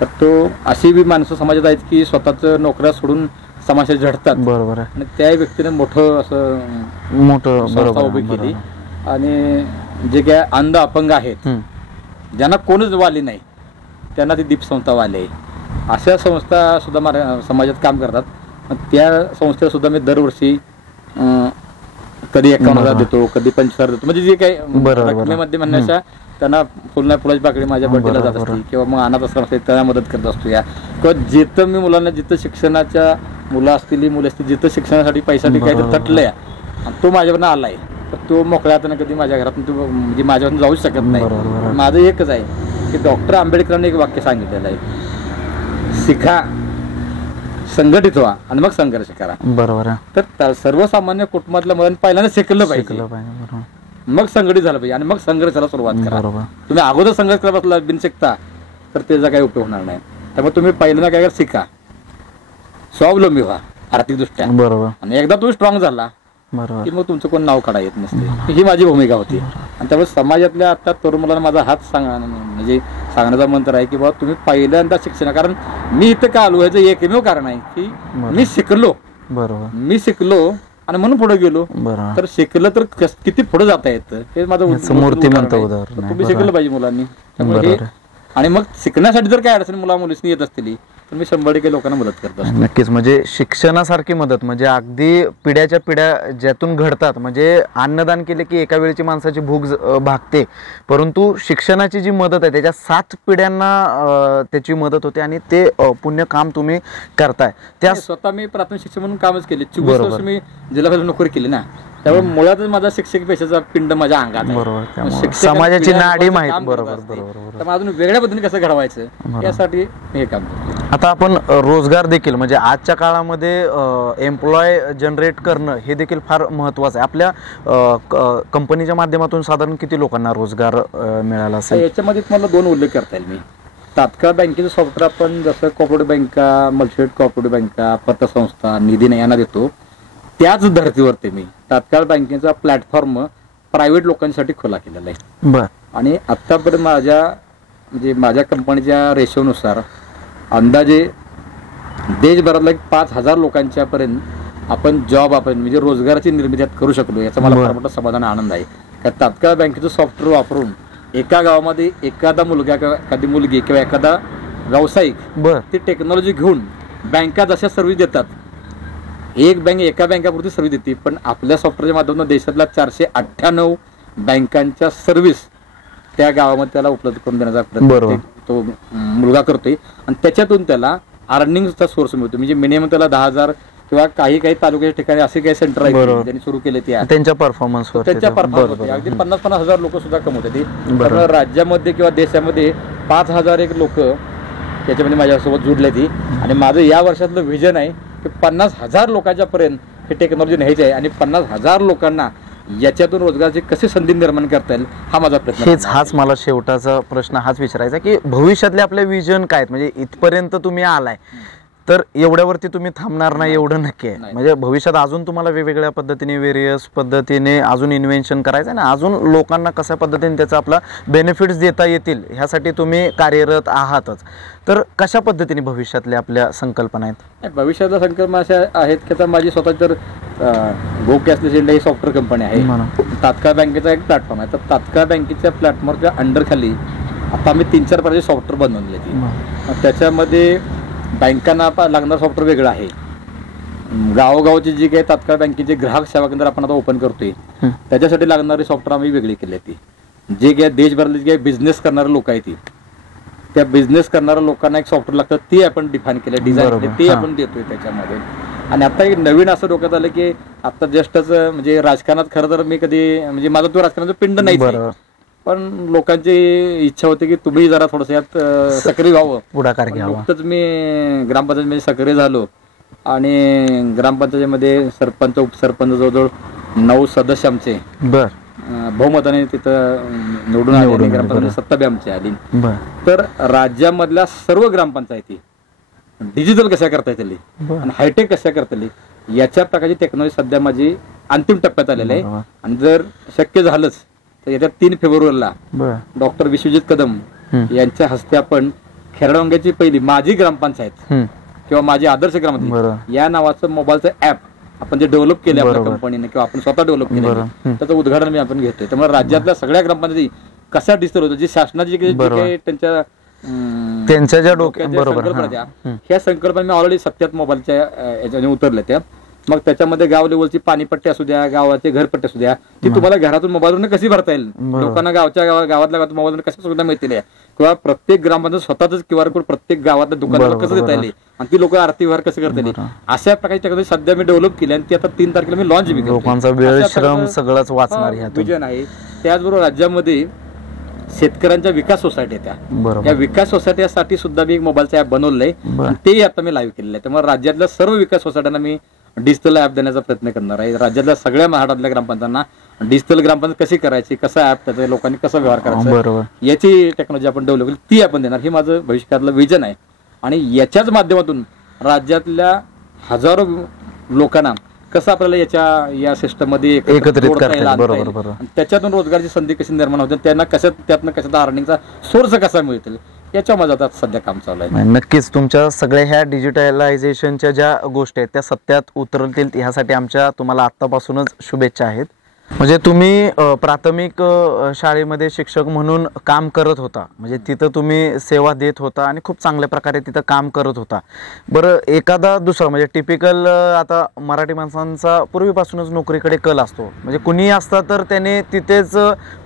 तर तो अशी बी माणसं समाजात आहेत की स्वतःच नोकऱ्या सोडून समाजात झडतात. बरोबर. आणि त्या व्यक्तीने मोठं संस्था उभी केली. आणि जे काय अंध अपंग आहेत ज्यांना कोणच वाली नाही त्यांना ती दीप संस्था वाले, अशा संस्था सुद्धा समाजात काम करतात. त्या संस्थेला सुद्धा मी दरवर्षी कधी 51,000 देतो, कधी 25,000 देतो. म्हणजे जे काही रकमेमध्ये म्हणण्याच्या त्यांना फुलाची पाकळी माझ्या बर्थडेला जात असते किंवा मग अनाथ आश्रम असते त्यांना मदत करत असतो. या किंवा जिथं मी मुलांना जिथं शिक्षणाच्या मुलं असतील मुलं असतील जिथं शिक्षणासाठी पैशासाठी काहीतरी तटलंय तो माझ्याकडनं आलाय तर तो मोकळ्या हाताने कधी माझ्या घरातून म्हणजे माझ्याकडून जाऊच शकत नाही. माझं एकच आहे की डॉक्टर आंबेडकरांनी एक वाक्य सांगितलेलं आहे, शिका, संघटित व्हा आणि मग संघर्ष करा. बरोबर. तर सर्वसामान्य कुटुंबातल्या मुलांनी पहिल्यांदा शिकलं पाहिजे, मग संघटित झालं पाहिजे आणि मग संघर्षाला सुरुवात करा. तुम्ही अगोदर संघर्ष करत बसला बिन शिकता तर त्याचा काही उपयोग होणार नाही. त्यामुळे तुम्ही पहिल्यांदा काय करा, शिका, स्वावलंबी व्हा आर्थिकदृष्ट्या. बरोबर. आणि एकदा तुम्ही स्ट्रॉंग झाला की मग तुमचं कोण नाव काढा येत नसते. ही माझी भूमिका होती. आणि त्यामुळे समाजातल्या आता तरुण मुलांना माझा हात म्हणजे सांगण्याचा मंत्र आहे की बाबा तुम्ही पहिल्यांदा शिक्षण, कारण मी इथं का आलो याचं एकमेव कारण आहे की मी शिकलो. बरोबर. मी शिकलो आणि म्हणून पुढे गेलो. तर शिकलं तर किती पुढे जाता येतं हे माझं मूर्तिमंत उदाहरण. तुम्ही शिकलं पाहिजे मुलांनी. त्यामुळे आणि मग शिकण्यासाठी जर काय अडचण मुला मुलींनी येत असतील तर पण मी 100% लोकांना मदत करत असतो. नक्कीच, म्हणजे शिक्षणासारखी मदत, म्हणजे अगदी पिढ्याच्या पिढ्या ज्यातून घडतात. म्हणजे अन्नदान केले की एका वेळची माणसाची भूक भागते, परंतु शिक्षणाची जी मदत आहे त्याच्या 7 पिढ्यांना त्याची मदत होते आणि ते पुण्य काम तुम्ही करताय. त्या स्वतः मी प्राथमिक शिक्षक म्हणून कामच केले. 24 वर्ष मी जिल्हा परिषद नोकरी केली ना, त्यामुळे मुळातच माझा शिक्षक पेशाचा पिंड माझ्या अंगात आहे. समाजाची नाडी माहित. बरोबर. त्यामुळे अजून वेगळ्या पद्धतीने कसं घडवायचं यासाठी हे काम करतो. आता आपण रोजगार देखील, म्हणजे आजच्या काळामध्ये एम्प्लॉय जनरेट करणं हे देखील फार महत्त्वाचं आहे. आपल्या कंपनीच्या माध्यमातून साधारण किती लोकांना रोजगार मिळाला असेल? याच्यामध्ये तुम्हाला 2 उल्लेख करता येईल. मी तात्काळ बँकेचं सॉफ्टवेअर आपण जसं कोऑपरेटिव्ह बँका, मल्टीस्टेट कोऑपरेटिव्ह बँका, पतसंस्था, निधी यांना देतो, त्याच धर्तीवरती मी तात्काळ बँकेचा प्लॅटफॉर्म प्रायव्हेट लोकांसाठी खुला केलेला आहे. बर. आणि आत्तापर्यंत माझ्या कंपनीच्या रेशोनुसार अंदाजे देशभरातल्या 5,000 लोकांच्यापर्यंत आपण जॉब म्हणजे रोजगाराची निर्मिती करू शकलो, याचा मला फार मोठा समाधान आनंद आहे. कारण तात्काळ बँकेचं सॉफ्टवेअर वापरून एका गावामध्ये एखादा मुलगा किंवा एखादी मुलगी किंवा एखादा व्यावसायिक ती टेक्नॉलॉजी घेऊन बँका जशा सर्व्हिस देतात, एक बँक एका बँकापुरती सर्व्हिस देते, पण आपल्या सॉफ्टवेअरच्या माध्यमातून देशातल्या 498 बँकांच्या सर्व्हिस त्या गावामध्ये त्याला उपलब्ध करून देण्याचा प्रयत्न तो मुलगा करतोय. आणि त्याच्यातून त्याला अर्निंगचा सोर्स मिळतो. म्हणजे मिनिमम त्याला 10,000 किंवा काही तालुक्याच्या ठिकाणी असे काही सेंटर आहेत त्यांनी सुरू केले, त्यांच्या परफॉर्मन्स अगदी 50-50 हजार लोक सुद्धा कमवतात. तर राज्यामध्ये किंवा देशामध्ये 5,000 एक लोक त्याच्यामध्ये माझ्यासोबत जुडले ती. आणि माझं या वर्षातलं व्हिजन आहे की 50,000 लोकांच्या पर्यंत हे टेक्नॉलॉजी न्यायची आहे आणि 50,000 लोकांना याच्यातून रोजगाराची कशी संधी निर्माण करता येईल हा माझा प्रयत्न. हाच मला शेवटाचा प्रश्न हाच विचारायचा की भविष्यातले आपले विजन काय आहेत? म्हणजे इथपर्यंत तुम्ही आलाय तर एवढ्यावरती तुम्ही थांबणार नाही एवढं नक्की आहे. म्हणजे भविष्यात अजून तुम्हाला वेगवेगळ्या पद्धतीने व्हेरियस पद्धतीने अजून इन्व्हेन्शन करायचं आहे ना, अजून लोकांना कशा पद्धतीने त्याचा आपला बेनिफिट्स देता येतील ह्यासाठी तुम्ही कार्यरत आहातच. तर कशा पद्धतीने भविष्यातल्या आपल्या संकल्पना आहेत? भविष्यातल्या संकल्पना अशा आहेत की आता माझी स्वतः तर गो कॅशलेस इंडिया ही सॉफ्टवेअर कंपनी आहे. तात्काळ बँकेचा एक प्लॅटफॉर्म आहे. तर तात्काळ बँकेच्या प्लॅटफॉर्मच्या अंडर खाली आता आम्ही 3-4 प्रकारचे सॉफ्टवेअर बनवले. त्याच्यामध्ये बँकांना लागणारं सॉफ्टवेअर वेगळं आहे. गावोगावची जी काही तात्काळ बँकेचे ग्राहक सेवा केंद्र आपण आता ओपन करतोय त्याच्यासाठी लागणारी सॉफ्टवेअर आम्ही वेगळी केली आहे. ती जे काही देशभरातले जे बिझनेस करणारे लोक आहेत ती त्या बिझनेस करणाऱ्या लोकांना एक सॉफ्टवेअर लागतं, ती आपण डिफाईन केलं, डिझाईन केले, ते आपण देतोय त्याच्यामध्ये. आणि आता एक नवीन असं डोक्यात आलं की आता जस्टच म्हणजे राजकारणात खरं तर मी कधी म्हणजे माझा तो राजकारणाचा पिंड नाही, पण लोकांची इच्छा होती की तुम्ही जरा थोडंसं यात सक्रिय व्हावं, पुढाकार घ्यावा. नुकतंच मी ग्रामपंचायतमध्ये सक्रिय झालो आणि ग्रामपंचायतीमध्ये सरपंच उपसरपंच जवळजवळ 9 सदस्य आमचे बहुमताने तिथं निवडून आले. ग्रामपंचायत सत्ता बी आमची आली. तर राज्यामधल्या सर्व ग्रामपंचायती डिजिटल कशा करता येतील आणि हायटेक कशा करता येईल याच्या प्रकारची टेक्नॉलॉजी सध्या माझी अंतिम टप्प्यात आलेली आहे. आणि जर शक्य झालंच तर येत्या 3 फेब्रुवारीला डॉक्टर विश्वजित कदम यांच्या हस्ते आपण खेराडवांग्याची पहिली माझी ग्रामपंचायत किंवा माझी आदर्श ग्रामपंचायत या नावाचं मोबाईलचं ऍप आपण जे डेव्हलप केले आपल्या कंपनीने किंवा आपण स्वतः डेव्हलप केलं त्याचं उद्घाटन मी आपण घेतोय. त्यामुळे राज्यातल्या सगळ्या ग्रामपंचायती कशा डिजिटल होतं, जी शासनाची त्यांच्या ज्या संकल्पना ह्या संकल्पना मी ऑलरेडी सत्यात मोबाईलच्या याच्याने उतरल्या त्या. मग त्याच्यामध्ये गाव लेवलची पाणीपट्टी असू द्या, गावाचे घरपट्टी असू द्या, ती तुम्हाला घरातून मोबाईलवरून कशी भरता येईल, लोकांना गावातल्या मोबाईलवरून कशा सुविधा मिळतील किंवा प्रत्येक ग्रामपंचायत स्वतःच QR कोड प्रत्येक गावातल्या दुकानावर कसं देता येईल आणि ती लोक आर्थिक व्यवहार कसं करता येईल अशा प्रकारची टेक्नॉलॉजी सध्या मी डेव्हलप केली आणि ती आता 3 तारखेला मी लॉन्च विजन आहे. त्याचबरोबर राज्यामध्ये शेतकऱ्यांच्या विकास सोसायटी त्या विकास सोसायटीसाठी सुद्धा मी एक मोबाईलचं ऍप बनवलंय आणि ते आता मी लाईव्ह केलेलं आहे. त्यामुळे राज्यातल्या सर्व विकास सोसायट्यांना मी डिजिटल ऍप देण्याचा प्रयत्न करणार आहे. राज्यातल्या सगळ्या महाराष्ट्रातल्या ग्रामपंचायतींना डिजिटल ग्रामपंचायत कशी करायची, कसा ऍप त्याचा लोकांनी कसा व्यवहार करायचा याची टेक्नॉलॉजी आपण डेव्हलप केली, ती आपण देणार. हे माझं भविष्यातलं विजन आहे. आणि याच्याच माध्यमातून राज्यातल्या हजारो लोकांना कसं आपल्याला या सिस्टम मध्ये एकत्रित करता येईल, त्याच्यातून रोजगाराची संधी कशी निर्माण होते, त्यांना त्यातनं कशाचा अर्निंगचा सोर्स कसा मिळतील याच्या माझं आता सध्या काम चालू आहे. नक्कीच तुमच्या सगळ्या ह्या डिजिटलायझेशनच्या ज्या गोष्टी आहेत त्या सत्यात उतरतील ह्यासाठी तुम्हाला आत्तापासूनच शुभेच्छा आहेत. म्हणजे तुम्ही प्राथमिक शाळेमध्ये शिक्षक म्हणून काम करत होता, म्हणजे तिथं तुम्ही सेवा देत होता आणि खूप चांगल्या प्रकारे तिथं काम करत होता. बरं, एखादा दुसरा म्हणजे टिपिकल आता मराठी माणसांचा पूर्वीपासूनच नोकरीकडे कल असतो, म्हणजे कुणीही असता तर त्याने तिथेच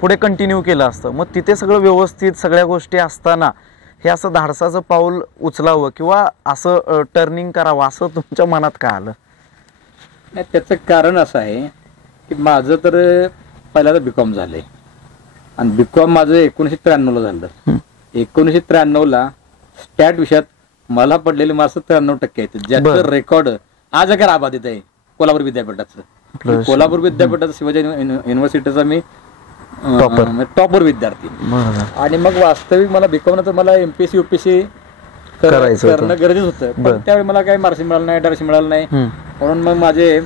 पुढे कंटिन्यू केलं असतं. मग तिथे सगळं व्यवस्थित सगळ्या गोष्टी असताना हे असं धाडसाचं पाऊल उचलावं किंवा असं टर्निंग करावं असं तुमच्या मनात का आलं? नाही, त्याचं कारण असं आहे की माझं तर पहिल्यांदा बीकॉम झालंय आणि बीकॉम माझं 1993 झालं. 1993 स्टॅट विषयात मला पडलेले मार्क्स 93% आहेत, ज्याचं रेकॉर्ड आज अगर आबाधित आहे कोल्हापूर विद्यापीठाचं. कोल्हापूर विद्यापीठाचं शिवाजी युनिव्हर्सिटीचा मी टॉपर विद्यार्थी. आणि मग वास्तविक मला बीकॉम नंतर मला MPSC UPSC करणं गरजेचं होतं, पण त्यावेळी मला काही मार्क्स मिळालं नाही, डायरेक्शन मिळालं नाही. म्हणून मग माझे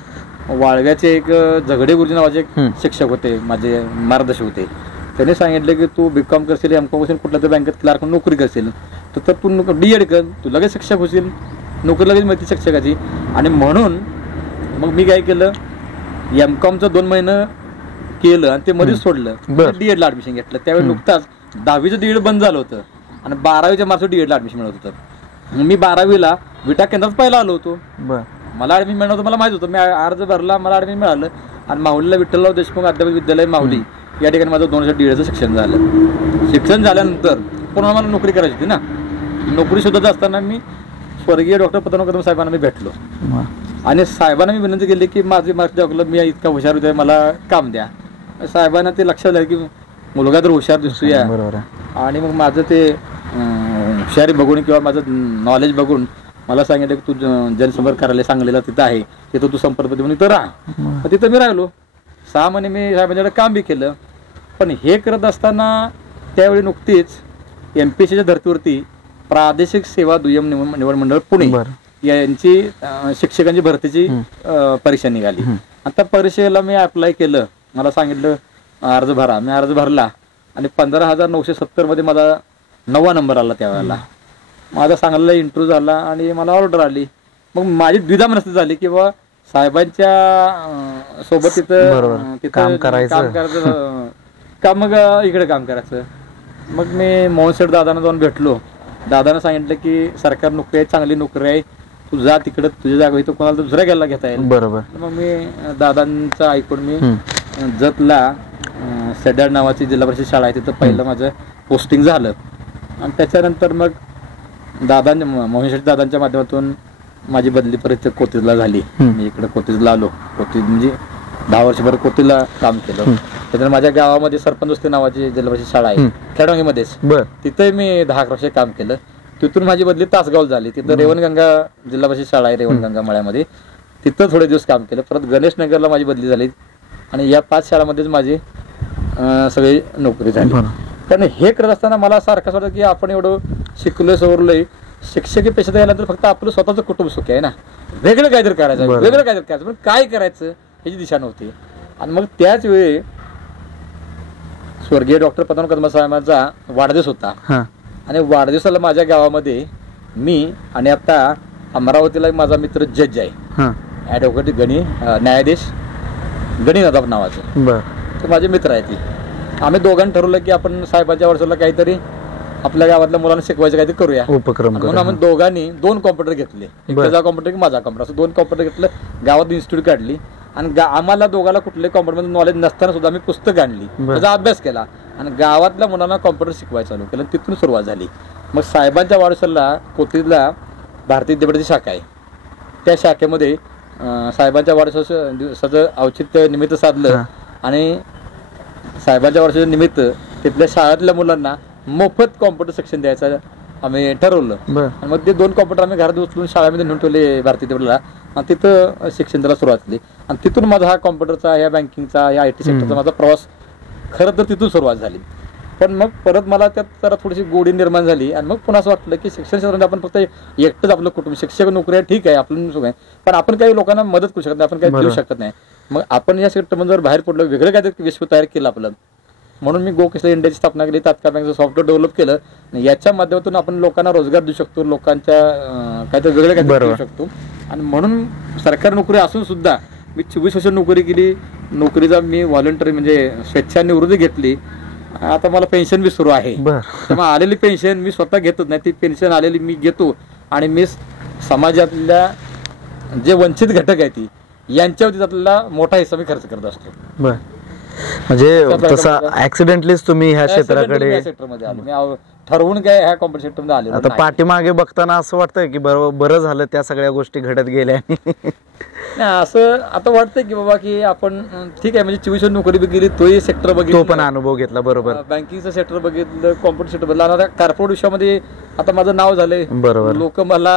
वाळव्याचे एक झगडे गुरुजी नावाचे एक शिक्षक होते, माझे मार्गदर्शक होते. त्यांनी सांगितले की तू बीकॉम करशील, MCOM करशील, कुठल्या तरी बँकेत क्लार्क नोकरी करशील तर तू DED कर, तू लगेच शिक्षक होशील, नोकरी लगेच मिळते शिक्षकाची. आणि म्हणून मग मी काय केलं, MCOMचं 2 महिने केलं आणि ते मध्येच सोडलं. DED ला ऍडमिशन घेतलं. त्यावेळी नुकताच 10वीचं DED बंद झालं होतं आणि 12वीच्या मार्च DED ला ऍडमिशन मिळत होतं. मी 12वीला विटा केंद्रात पहिला आलो होतो. मला ऍडमिशन मिळणार होतं, मला माहित होतं. मी अर्ज भरला, मला ऍडमिशन मिळालं आणि माहुलीला विठ्ठलराव देशमुख अध्यापक विद्यालय माहुली या ठिकाणी माझं 2 वर्ष DEDचं शिक्षण झालं. शिक्षण झाल्यानंतर पुन्हा मला नोकरी करायची होती ना. नोकरी शोधत असताना मी स्वर्गीय डॉक्टर पद्मनाभ कदम साहेबांना मी भेटलो आणि साहेबांना मी विनंती केली की माझी मार्क्स दाखवलं, मी इतका हुशार होते, मला काम द्या. साहेबांना ते लक्षात आलं की मुलगा तर हुशार दिसतोय आणि मग माझं ते हुशारी बघून किंवा माझं नॉलेज बघून मला सांगितलं की तू जनसंपर्क कार्यालय सांगलीला तिथं आहे, तिथं तू संपर्क म्हणून इथं राहा. तिथं मी राहिलो 6 महिने. मी साहेबांच्याकडे काम बी केलं. पण हे करत असताना त्यावेळी नुकतीच MPSCच्या धर्तीवरती प्रादेशिक सेवा दुय्यम निवड मंडळ पुणे यांची शिक्षकांची भरतीची परीक्षा निघाली. आता परीक्षेला मी अप्लाय केलं. मला सांगितलं अर्ज भरा. मी अर्ज भरला आणि 15,970 मध्ये माझा 9वा नंबर आला. त्यावेळेला माझा चांगला इंटरव्ह्यू झाला आणि मला ऑर्डर आली. मग माझी द्विधा मनस्थिती झाली की बाबा साहेबांच्या सोबत तिथं काम करायचं का मग इकडे काम करायचं. मग मी मोहन शेठ दादांना जाऊन भेटलो. दादानं सांगितलं की सरकार नोकरी आहे, चांगली नोकरी आहे, तू जा तिकडे, तुझ्या जागा इथं कोणाला दुसऱ्या घ्यायला घेता येईल. बरोबर. मग मी दादांचं ऐकून मी जतला सड्याड नावाची जिल्हा परिषद शाळा आहे तिथं पहिलं माझं पोस्टिंग झालं. आणि त्याच्यानंतर मग मोहन शेठ दादांच्या माध्यमातून माझी बदली परत कोथीजला झाली. मी इकडे कोथीजला आलो. कोथीज म्हणजे 10 वर्षभर कोथीजला काम केलं. त्याच्यानंतर माझ्या गावामध्ये सरपंच वस्ती नावाची जिल्हा परिषद शाळा आहे खेडोंगीमध्येच, तिथे मी 10 वर्ष काम केलं. तिथून माझी बदली तासगाव झाली. तिथं रेवणगंगा जिल्हा परिषद शाळा आहे रेवणगंगा मळ्यामध्ये, तिथं थोडे दिवस काम केलं. परत गणेश नगरला माझी बदली झाली आणि या 5 शाळांमध्येच माझी सगळी नोकरी झाली. पण हे करत असताना मला सारखं वाटतं की आपण एवढं शिकलोय सवरलोय, शिक्षकी पेशात गेल्यानंतर फक्त आपलं स्वतःचं कुटुंब सुखी आहे ना, वेगळं काहीतरी करायचं, वेगळं काहीतरी करायचं, पण काय करायचं ह्याची दिशा नव्हती. आणि मग त्याच वेळी स्वर्गीय डॉक्टर पद्मनाभ कदम साहेबांचा वाढदिवस होता आणि वाढदिवसाला माझ्या गावामध्ये मी आणि आता अमरावतीला माझा मित्र जज आहे ॲडव्होकेट न्यायाधीश गणी नदाब नावाचं, तर माझे मित्र आहे ती. आम्ही दोघांनी ठरवलं की आपण साहेबांच्या वर्षाला काहीतरी आपल्या गावातल्या मुलांना शिकवायचं काहीतरी करूया उपक्रम. म्हणून आम्ही दोघांनी 2 कॉम्प्युटर घेतले, त्याचा कॉम्प्युटर की माझा कॉम्प्युटर, असं 2 कॉम्प्युटर घेतलं. गावात इन्स्टिट्यूट काढली आणि आम्हाला दोघांना कुठले कॉम्प्युटरमध्ये नॉलेज नसताना सुद्धा आम्ही पुस्तक आणली, त्याचा अभ्यास केला आणि गावातल्या मुलांना कॉम्प्युटर शिकवायला चालू केलं. तिथून सुरुवात झाली. मग साहेबांच्या वाढदिवसाला कोथीजला भारतीय विद्यापीठाची शाखा आहे. त्या शाखेमध्ये साहेबांच्या वाढदिवसाचं औचित्य निमित्त साधलं आणि साहेबांच्या वाढदिवसाच्या निमित्त तिथल्या शाळेतल्या मुलांना मोफत कॉम्प्युटर शिक्षण द्यायचं आम्ही ठरवलं. आणि मग ते 2 कॉम्प्युटर आम्ही घरात उचलून शाळेमध्ये नेऊन ठेवले भारतीय विद्यापीठाला आणि तिथं शिक्षण द्यायला सुरुवात केली. आणि तिथून माझा हा कॉम्प्युटरचा, या बँकिंगचा, या IT सेक्टरचा माझा प्रवास खरं तर तिथून सुरुवात झाली. पण मग परत मला त्यात जरा थोडीशी गोडी निर्माण झाली आणि मग पुन्हा असं वाटलं की शिक्षण क्षेत्रामध्ये आपण फक्त एकटंच आपलं कुटुंब, शिक्षक नोकरी आहे ठीक आहे आपलं सुख आहे, पण आपण काही लोकांना मदत करू शकत नाही, आपण काही देऊ शकत नाही. मग आपण या सेक्टरमध्ये जर बाहेर पडलो, वेगळं काहीतरी विश्व तयार केलं आपलं, म्हणून मी गोकिसला इंडियाची स्थापना केली, तात्काळ बँकचं सॉफ्टवेअर डेव्हलप केलं. याच्या माध्यमातून आपण लोकांना रोजगार देऊ शकतो, लोकांच्या काहीतरी वेगळं काहीतरी करू शकतो. आणि म्हणून सरकारी नोकरी असून सुद्धा मी 24 वर्ष नोकरी केली, नोकरीचा मी व्हॉलंटरी म्हणजे स्वेच्छानिवृत्ती घेतली. आता मला पेन्शन बी सुरू आहे. त्यामुळे आलेली पेन्शन मी स्वतः घेतच नाही, ती पेन्शन आलेली मी घेतो आणि मी समाजातल्या जे वंचित घटक आहेत ती यांच्यावरती आपल्याला मोठा हिस्सा मी खर्च करत असतो. म्हणजे तसा ऍक्सिडेंटलीच तुम्ही ह्या क्षेत्राकडे सेक्टरमध्ये आलो मी, ठरवून काय ह्या कॉम्प्युटर सेक्टरमध्ये आले. आता पाठीमागे बघताना असं वाटतंय की बरं झालं त्या सगळ्या गोष्टी घडत गेल्या. असं आता वाटतंय की बाबा की आपण ठीक आहे म्हणजे 24 नोकरी बघितली, तोही सेक्टर बघितलं, तो पण अनुभव घेतला. बरोबर. बँकिंगचं सेक्टर बघितलं, कॉम्प्युटर सेक्टर बघितलं. आता कॉर्पोरेट विषयामध्ये आता माझं नाव झालंय. बरोबर. लोक मला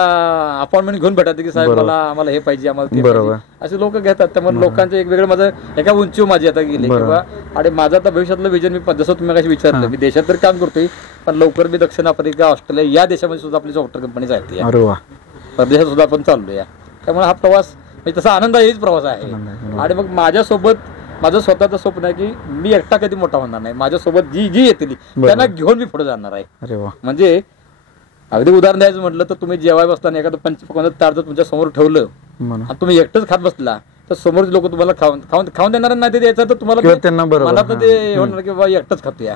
अपॉइंटमेंट घेऊन भेटतात की साहेब आम्हाला हे पाहिजे, आम्हाला ते पाहिजे, असे लोक घेतात. त्यामुळे लोकांचं एक वेगळं माझं एका उंचीवर माझी आता गेले किंवा आणि माझं आता भविष्यातलं विजन मी जसं तुम्ही कशी विचारलं, मी देशात तर काम करतोय पण लवकर मी दक्षिण आफ्रिका, ऑस्ट्रेलिया या देशामध्ये सुद्धा आपली सॉफ्टवेअर कंपनीज आहेत, परदेशात सुद्धा आपण चाललोय. त्यामुळे हा प्रवास म्हणजे तसा आनंदायीच प्रवास आहे. आणि मग माझ्यासोबत माझं स्वतःचं स्वप्न आहे की मी एकटा कधी मोठा होणार नाही, माझ्यासोबत जी येतील त्यांना घेऊन मी पुढे जाणार आहे. म्हणजे अगदी उदाहरण द्यायचं म्हटलं तर तुम्ही जेवाय बसताना एखादं पंचपक्वान्नाचं ताट जर तुमच्या समोर ठेवलं आणि तुम्ही एकटंच खात बसला तर समोरचे लोक तुम्हाला खाऊन देणार नाही, ते द्यायचं तर तुम्हाला मनात ते होणार की बाबा एकटंच खातोया.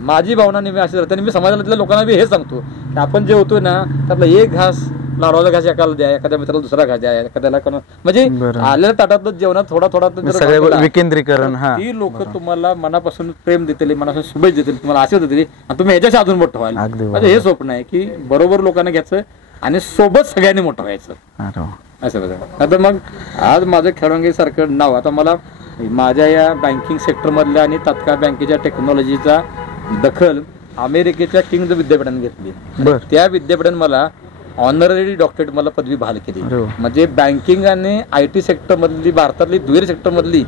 माझी भावना नेहमी अशी राहते आणि मी समाजातल्या लोकांना मी हे सांगतो की आपण जे होतोय ना त्यातला एक घास लाडवाचा घास एकाला द्या, एखाद्या मित्राला दुसरा घास द्या, एखाद्याला म्हणजे आलेल्या ताटातलं जेवणात थोडा विकेंद्रीकरण. ही लोक तुम्हाला मनापासून प्रेम देतील, मनापासून शुभेच्छा देतील, तुम्हाला आशीर्वाद देतील आणि तुम्ही ह्याच्याशी अजून मोठं व्हायला. म्हणजे हे स्वप्न आहे की बरोबर लोकांना घ्यायचं आणि सोबत सगळ्यांनी मोठं व्हायचं असं बघा. आता मग आज माझं खेळवांगी सारखं नाव आता मला माझ्या या बँकिंग सेक्टर मधल्या आणि तात्काळ बँकेच्या टेक्नॉलॉजीचा दखल अमेरिकेच्या किंग्ज विद्यापीठाने घेतली. त्या विद्यापीठाने मला ऑनररी डॉक्टरेट मला पदवी बहाल केली. म्हणजे बँकिंग आणि IT सेक्टर मधली भारतातली दुहेरी सेक्टर मधली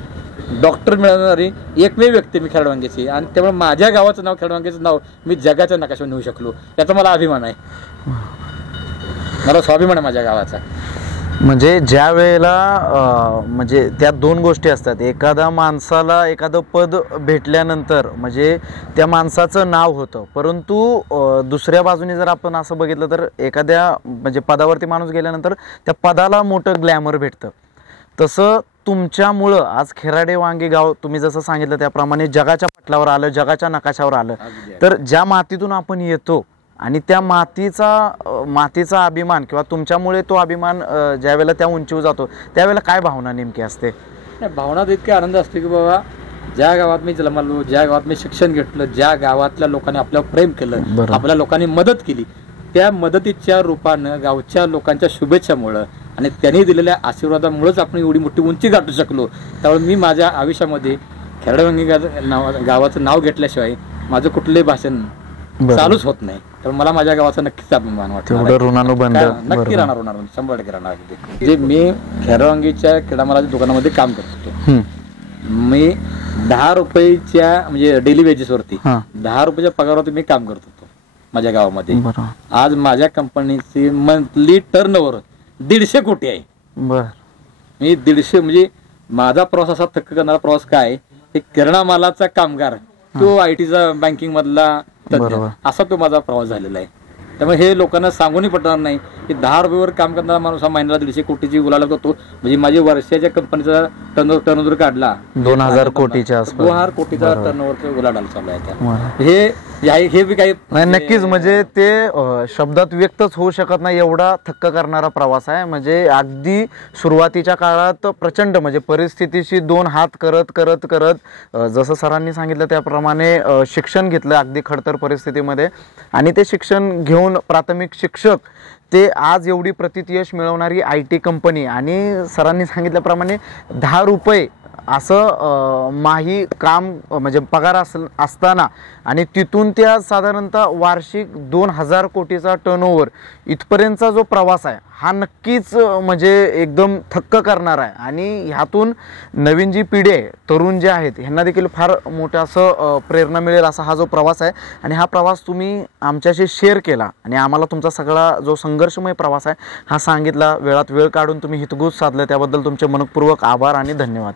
डॉक्टर मिळवणारी एकमेव व्यक्ती मी खेळवांगीची. आणि त्यामुळे माझ्या गावाचं नाव, खेळवांगीचं नाव मी जगाच्या नकाशावर नेऊ शकलो, याचा मला अभिमान आहे. मला स्वाभिमान आहे माझ्या गावाचा. म्हणजे ज्या वेळेला म्हणजे त्या दोन गोष्टी असतात, एखाद्या माणसाला एखादं पद भेटल्यानंतर म्हणजे त्या माणसाचं नाव होतं, परंतु दुसऱ्या बाजूने जर आपण असं बघितलं तर एखाद्या म्हणजे पदावरती माणूस गेल्यानंतर त्या पदाला मोठं ग्लॅमर भेटतं. तसं तुमच्यामुळं आज खेराडे वांगी गाव तुम्ही जसं सांगितलं त्याप्रमाणे जगाच्या पटलावर आलं, जगाच्या नकाशावर आलं. तर ज्या मातीतून आपण येतो आणि त्या मातीचा अभिमान किंवा तुमच्यामुळे तो अभिमान ज्या वेळेला त्या उंचीवर जातो त्यावेळेला काय भावना नेमकी असते? भावना इतकी आनंद असते की बाबा ज्या गावात मी जन्मलो, ज्या गावात मी शिक्षण घेतलं, ज्या गावातल्या लोकांनी आपल्यावर प्रेम केलं, आपल्या लोकांनी मदत केली, त्या मदतीच्या रूपानं गावच्या लोकांच्या शुभेच्छामुळं आणि त्यांनी दिलेल्या आशीर्वादामुळेच आपण एवढी मोठी उंची गाठू शकलो. त्यामुळे मी माझ्या आयुष्यामध्ये खेराडेवांगी गावाचं नाव घेतल्याशिवाय माझं कुठलंही भाषण चालूच होत नाही. तर मला माझ्या गावाचा नक्कीच अभिमान वाटतो, नक्की राहणार 100% राहणार. जे मी खेराडेवांगीच्या क्रीडामालाच्या दुकानामध्ये काम करत होतो, मी 10 रुपयाच्या म्हणजे डेली वेजेस वरती 10 रुपयाच्या पगारावरती मी काम करत होतो माझ्या गावामध्ये. आज माझ्या कंपनीची मंथली टर्नओव्हर 150 कोटी आहे. मी 150 म्हणजे माझा प्रवास असा थक्क करणारा प्रवास काय, किराणा मालाचा कामगार तो ITचा बँकिंग मधला असा तो माझा प्रवास झालेला आहे. त्यामुळे हे लोकांना सांगूनही पटणार नाही की 10 रुपयावर काम करणारा माणूस हा महिन्याला 150 कोटीची उलाढाल करतो. म्हणजे माझी वर्षाच्या कंपनीचा टर्नओव्हर काढला 2000 कोटीच्या आसपास, 2000 कोटीचा टर्नओव्हर उलाढाल चालू आहे. हे बी काही नक्कीच म्हणजे ते शब्दात व्यक्तच होऊ शकत नाही एवढा थक्क करणारा प्रवास आहे. म्हणजे अगदी सुरुवातीच्या काळात प्रचंड म्हणजे परिस्थितीशी 2 हात करत करत करत जसं सरांनी सांगितलं त्याप्रमाणे शिक्षण घेतलं अगदी खडतर परिस्थितीमध्ये. आणि ते शिक्षण घेऊन प्राथमिक शिक्षक ते आज एवढी प्रतियश मिळवणारी IT कंपनी आणि सरांनी सांगितल्याप्रमाणे 10 रुपये असं माही काम म्हणजे पगार असताना आणि तिथून त्या साधारणतः वार्षिक 2000 कोटीचा टर्नओव्हर इथपर्यंतचा जो प्रवास आहे हा नक्कीच म्हणजे एकदम थक्क करणार आहे. आणि ह्यातून नवीन जी पिढी आहे, तरुण जे आहेत, ह्यांना देखील फार मोठं असं प्रेरणा मिळेल असा हा जो प्रवास आहे. आणि हा प्रवास तुम्ही आमच्याशी शेअर केला आणि आम्हाला तुमचा सगळा जो संघर्षमय प्रवास आहे हा सांगितला, वेळात वेळ काढून तुम्ही हितगुज साधलं, त्याबद्दल तुमचे मनपूर्वक आभार आणि धन्यवाद.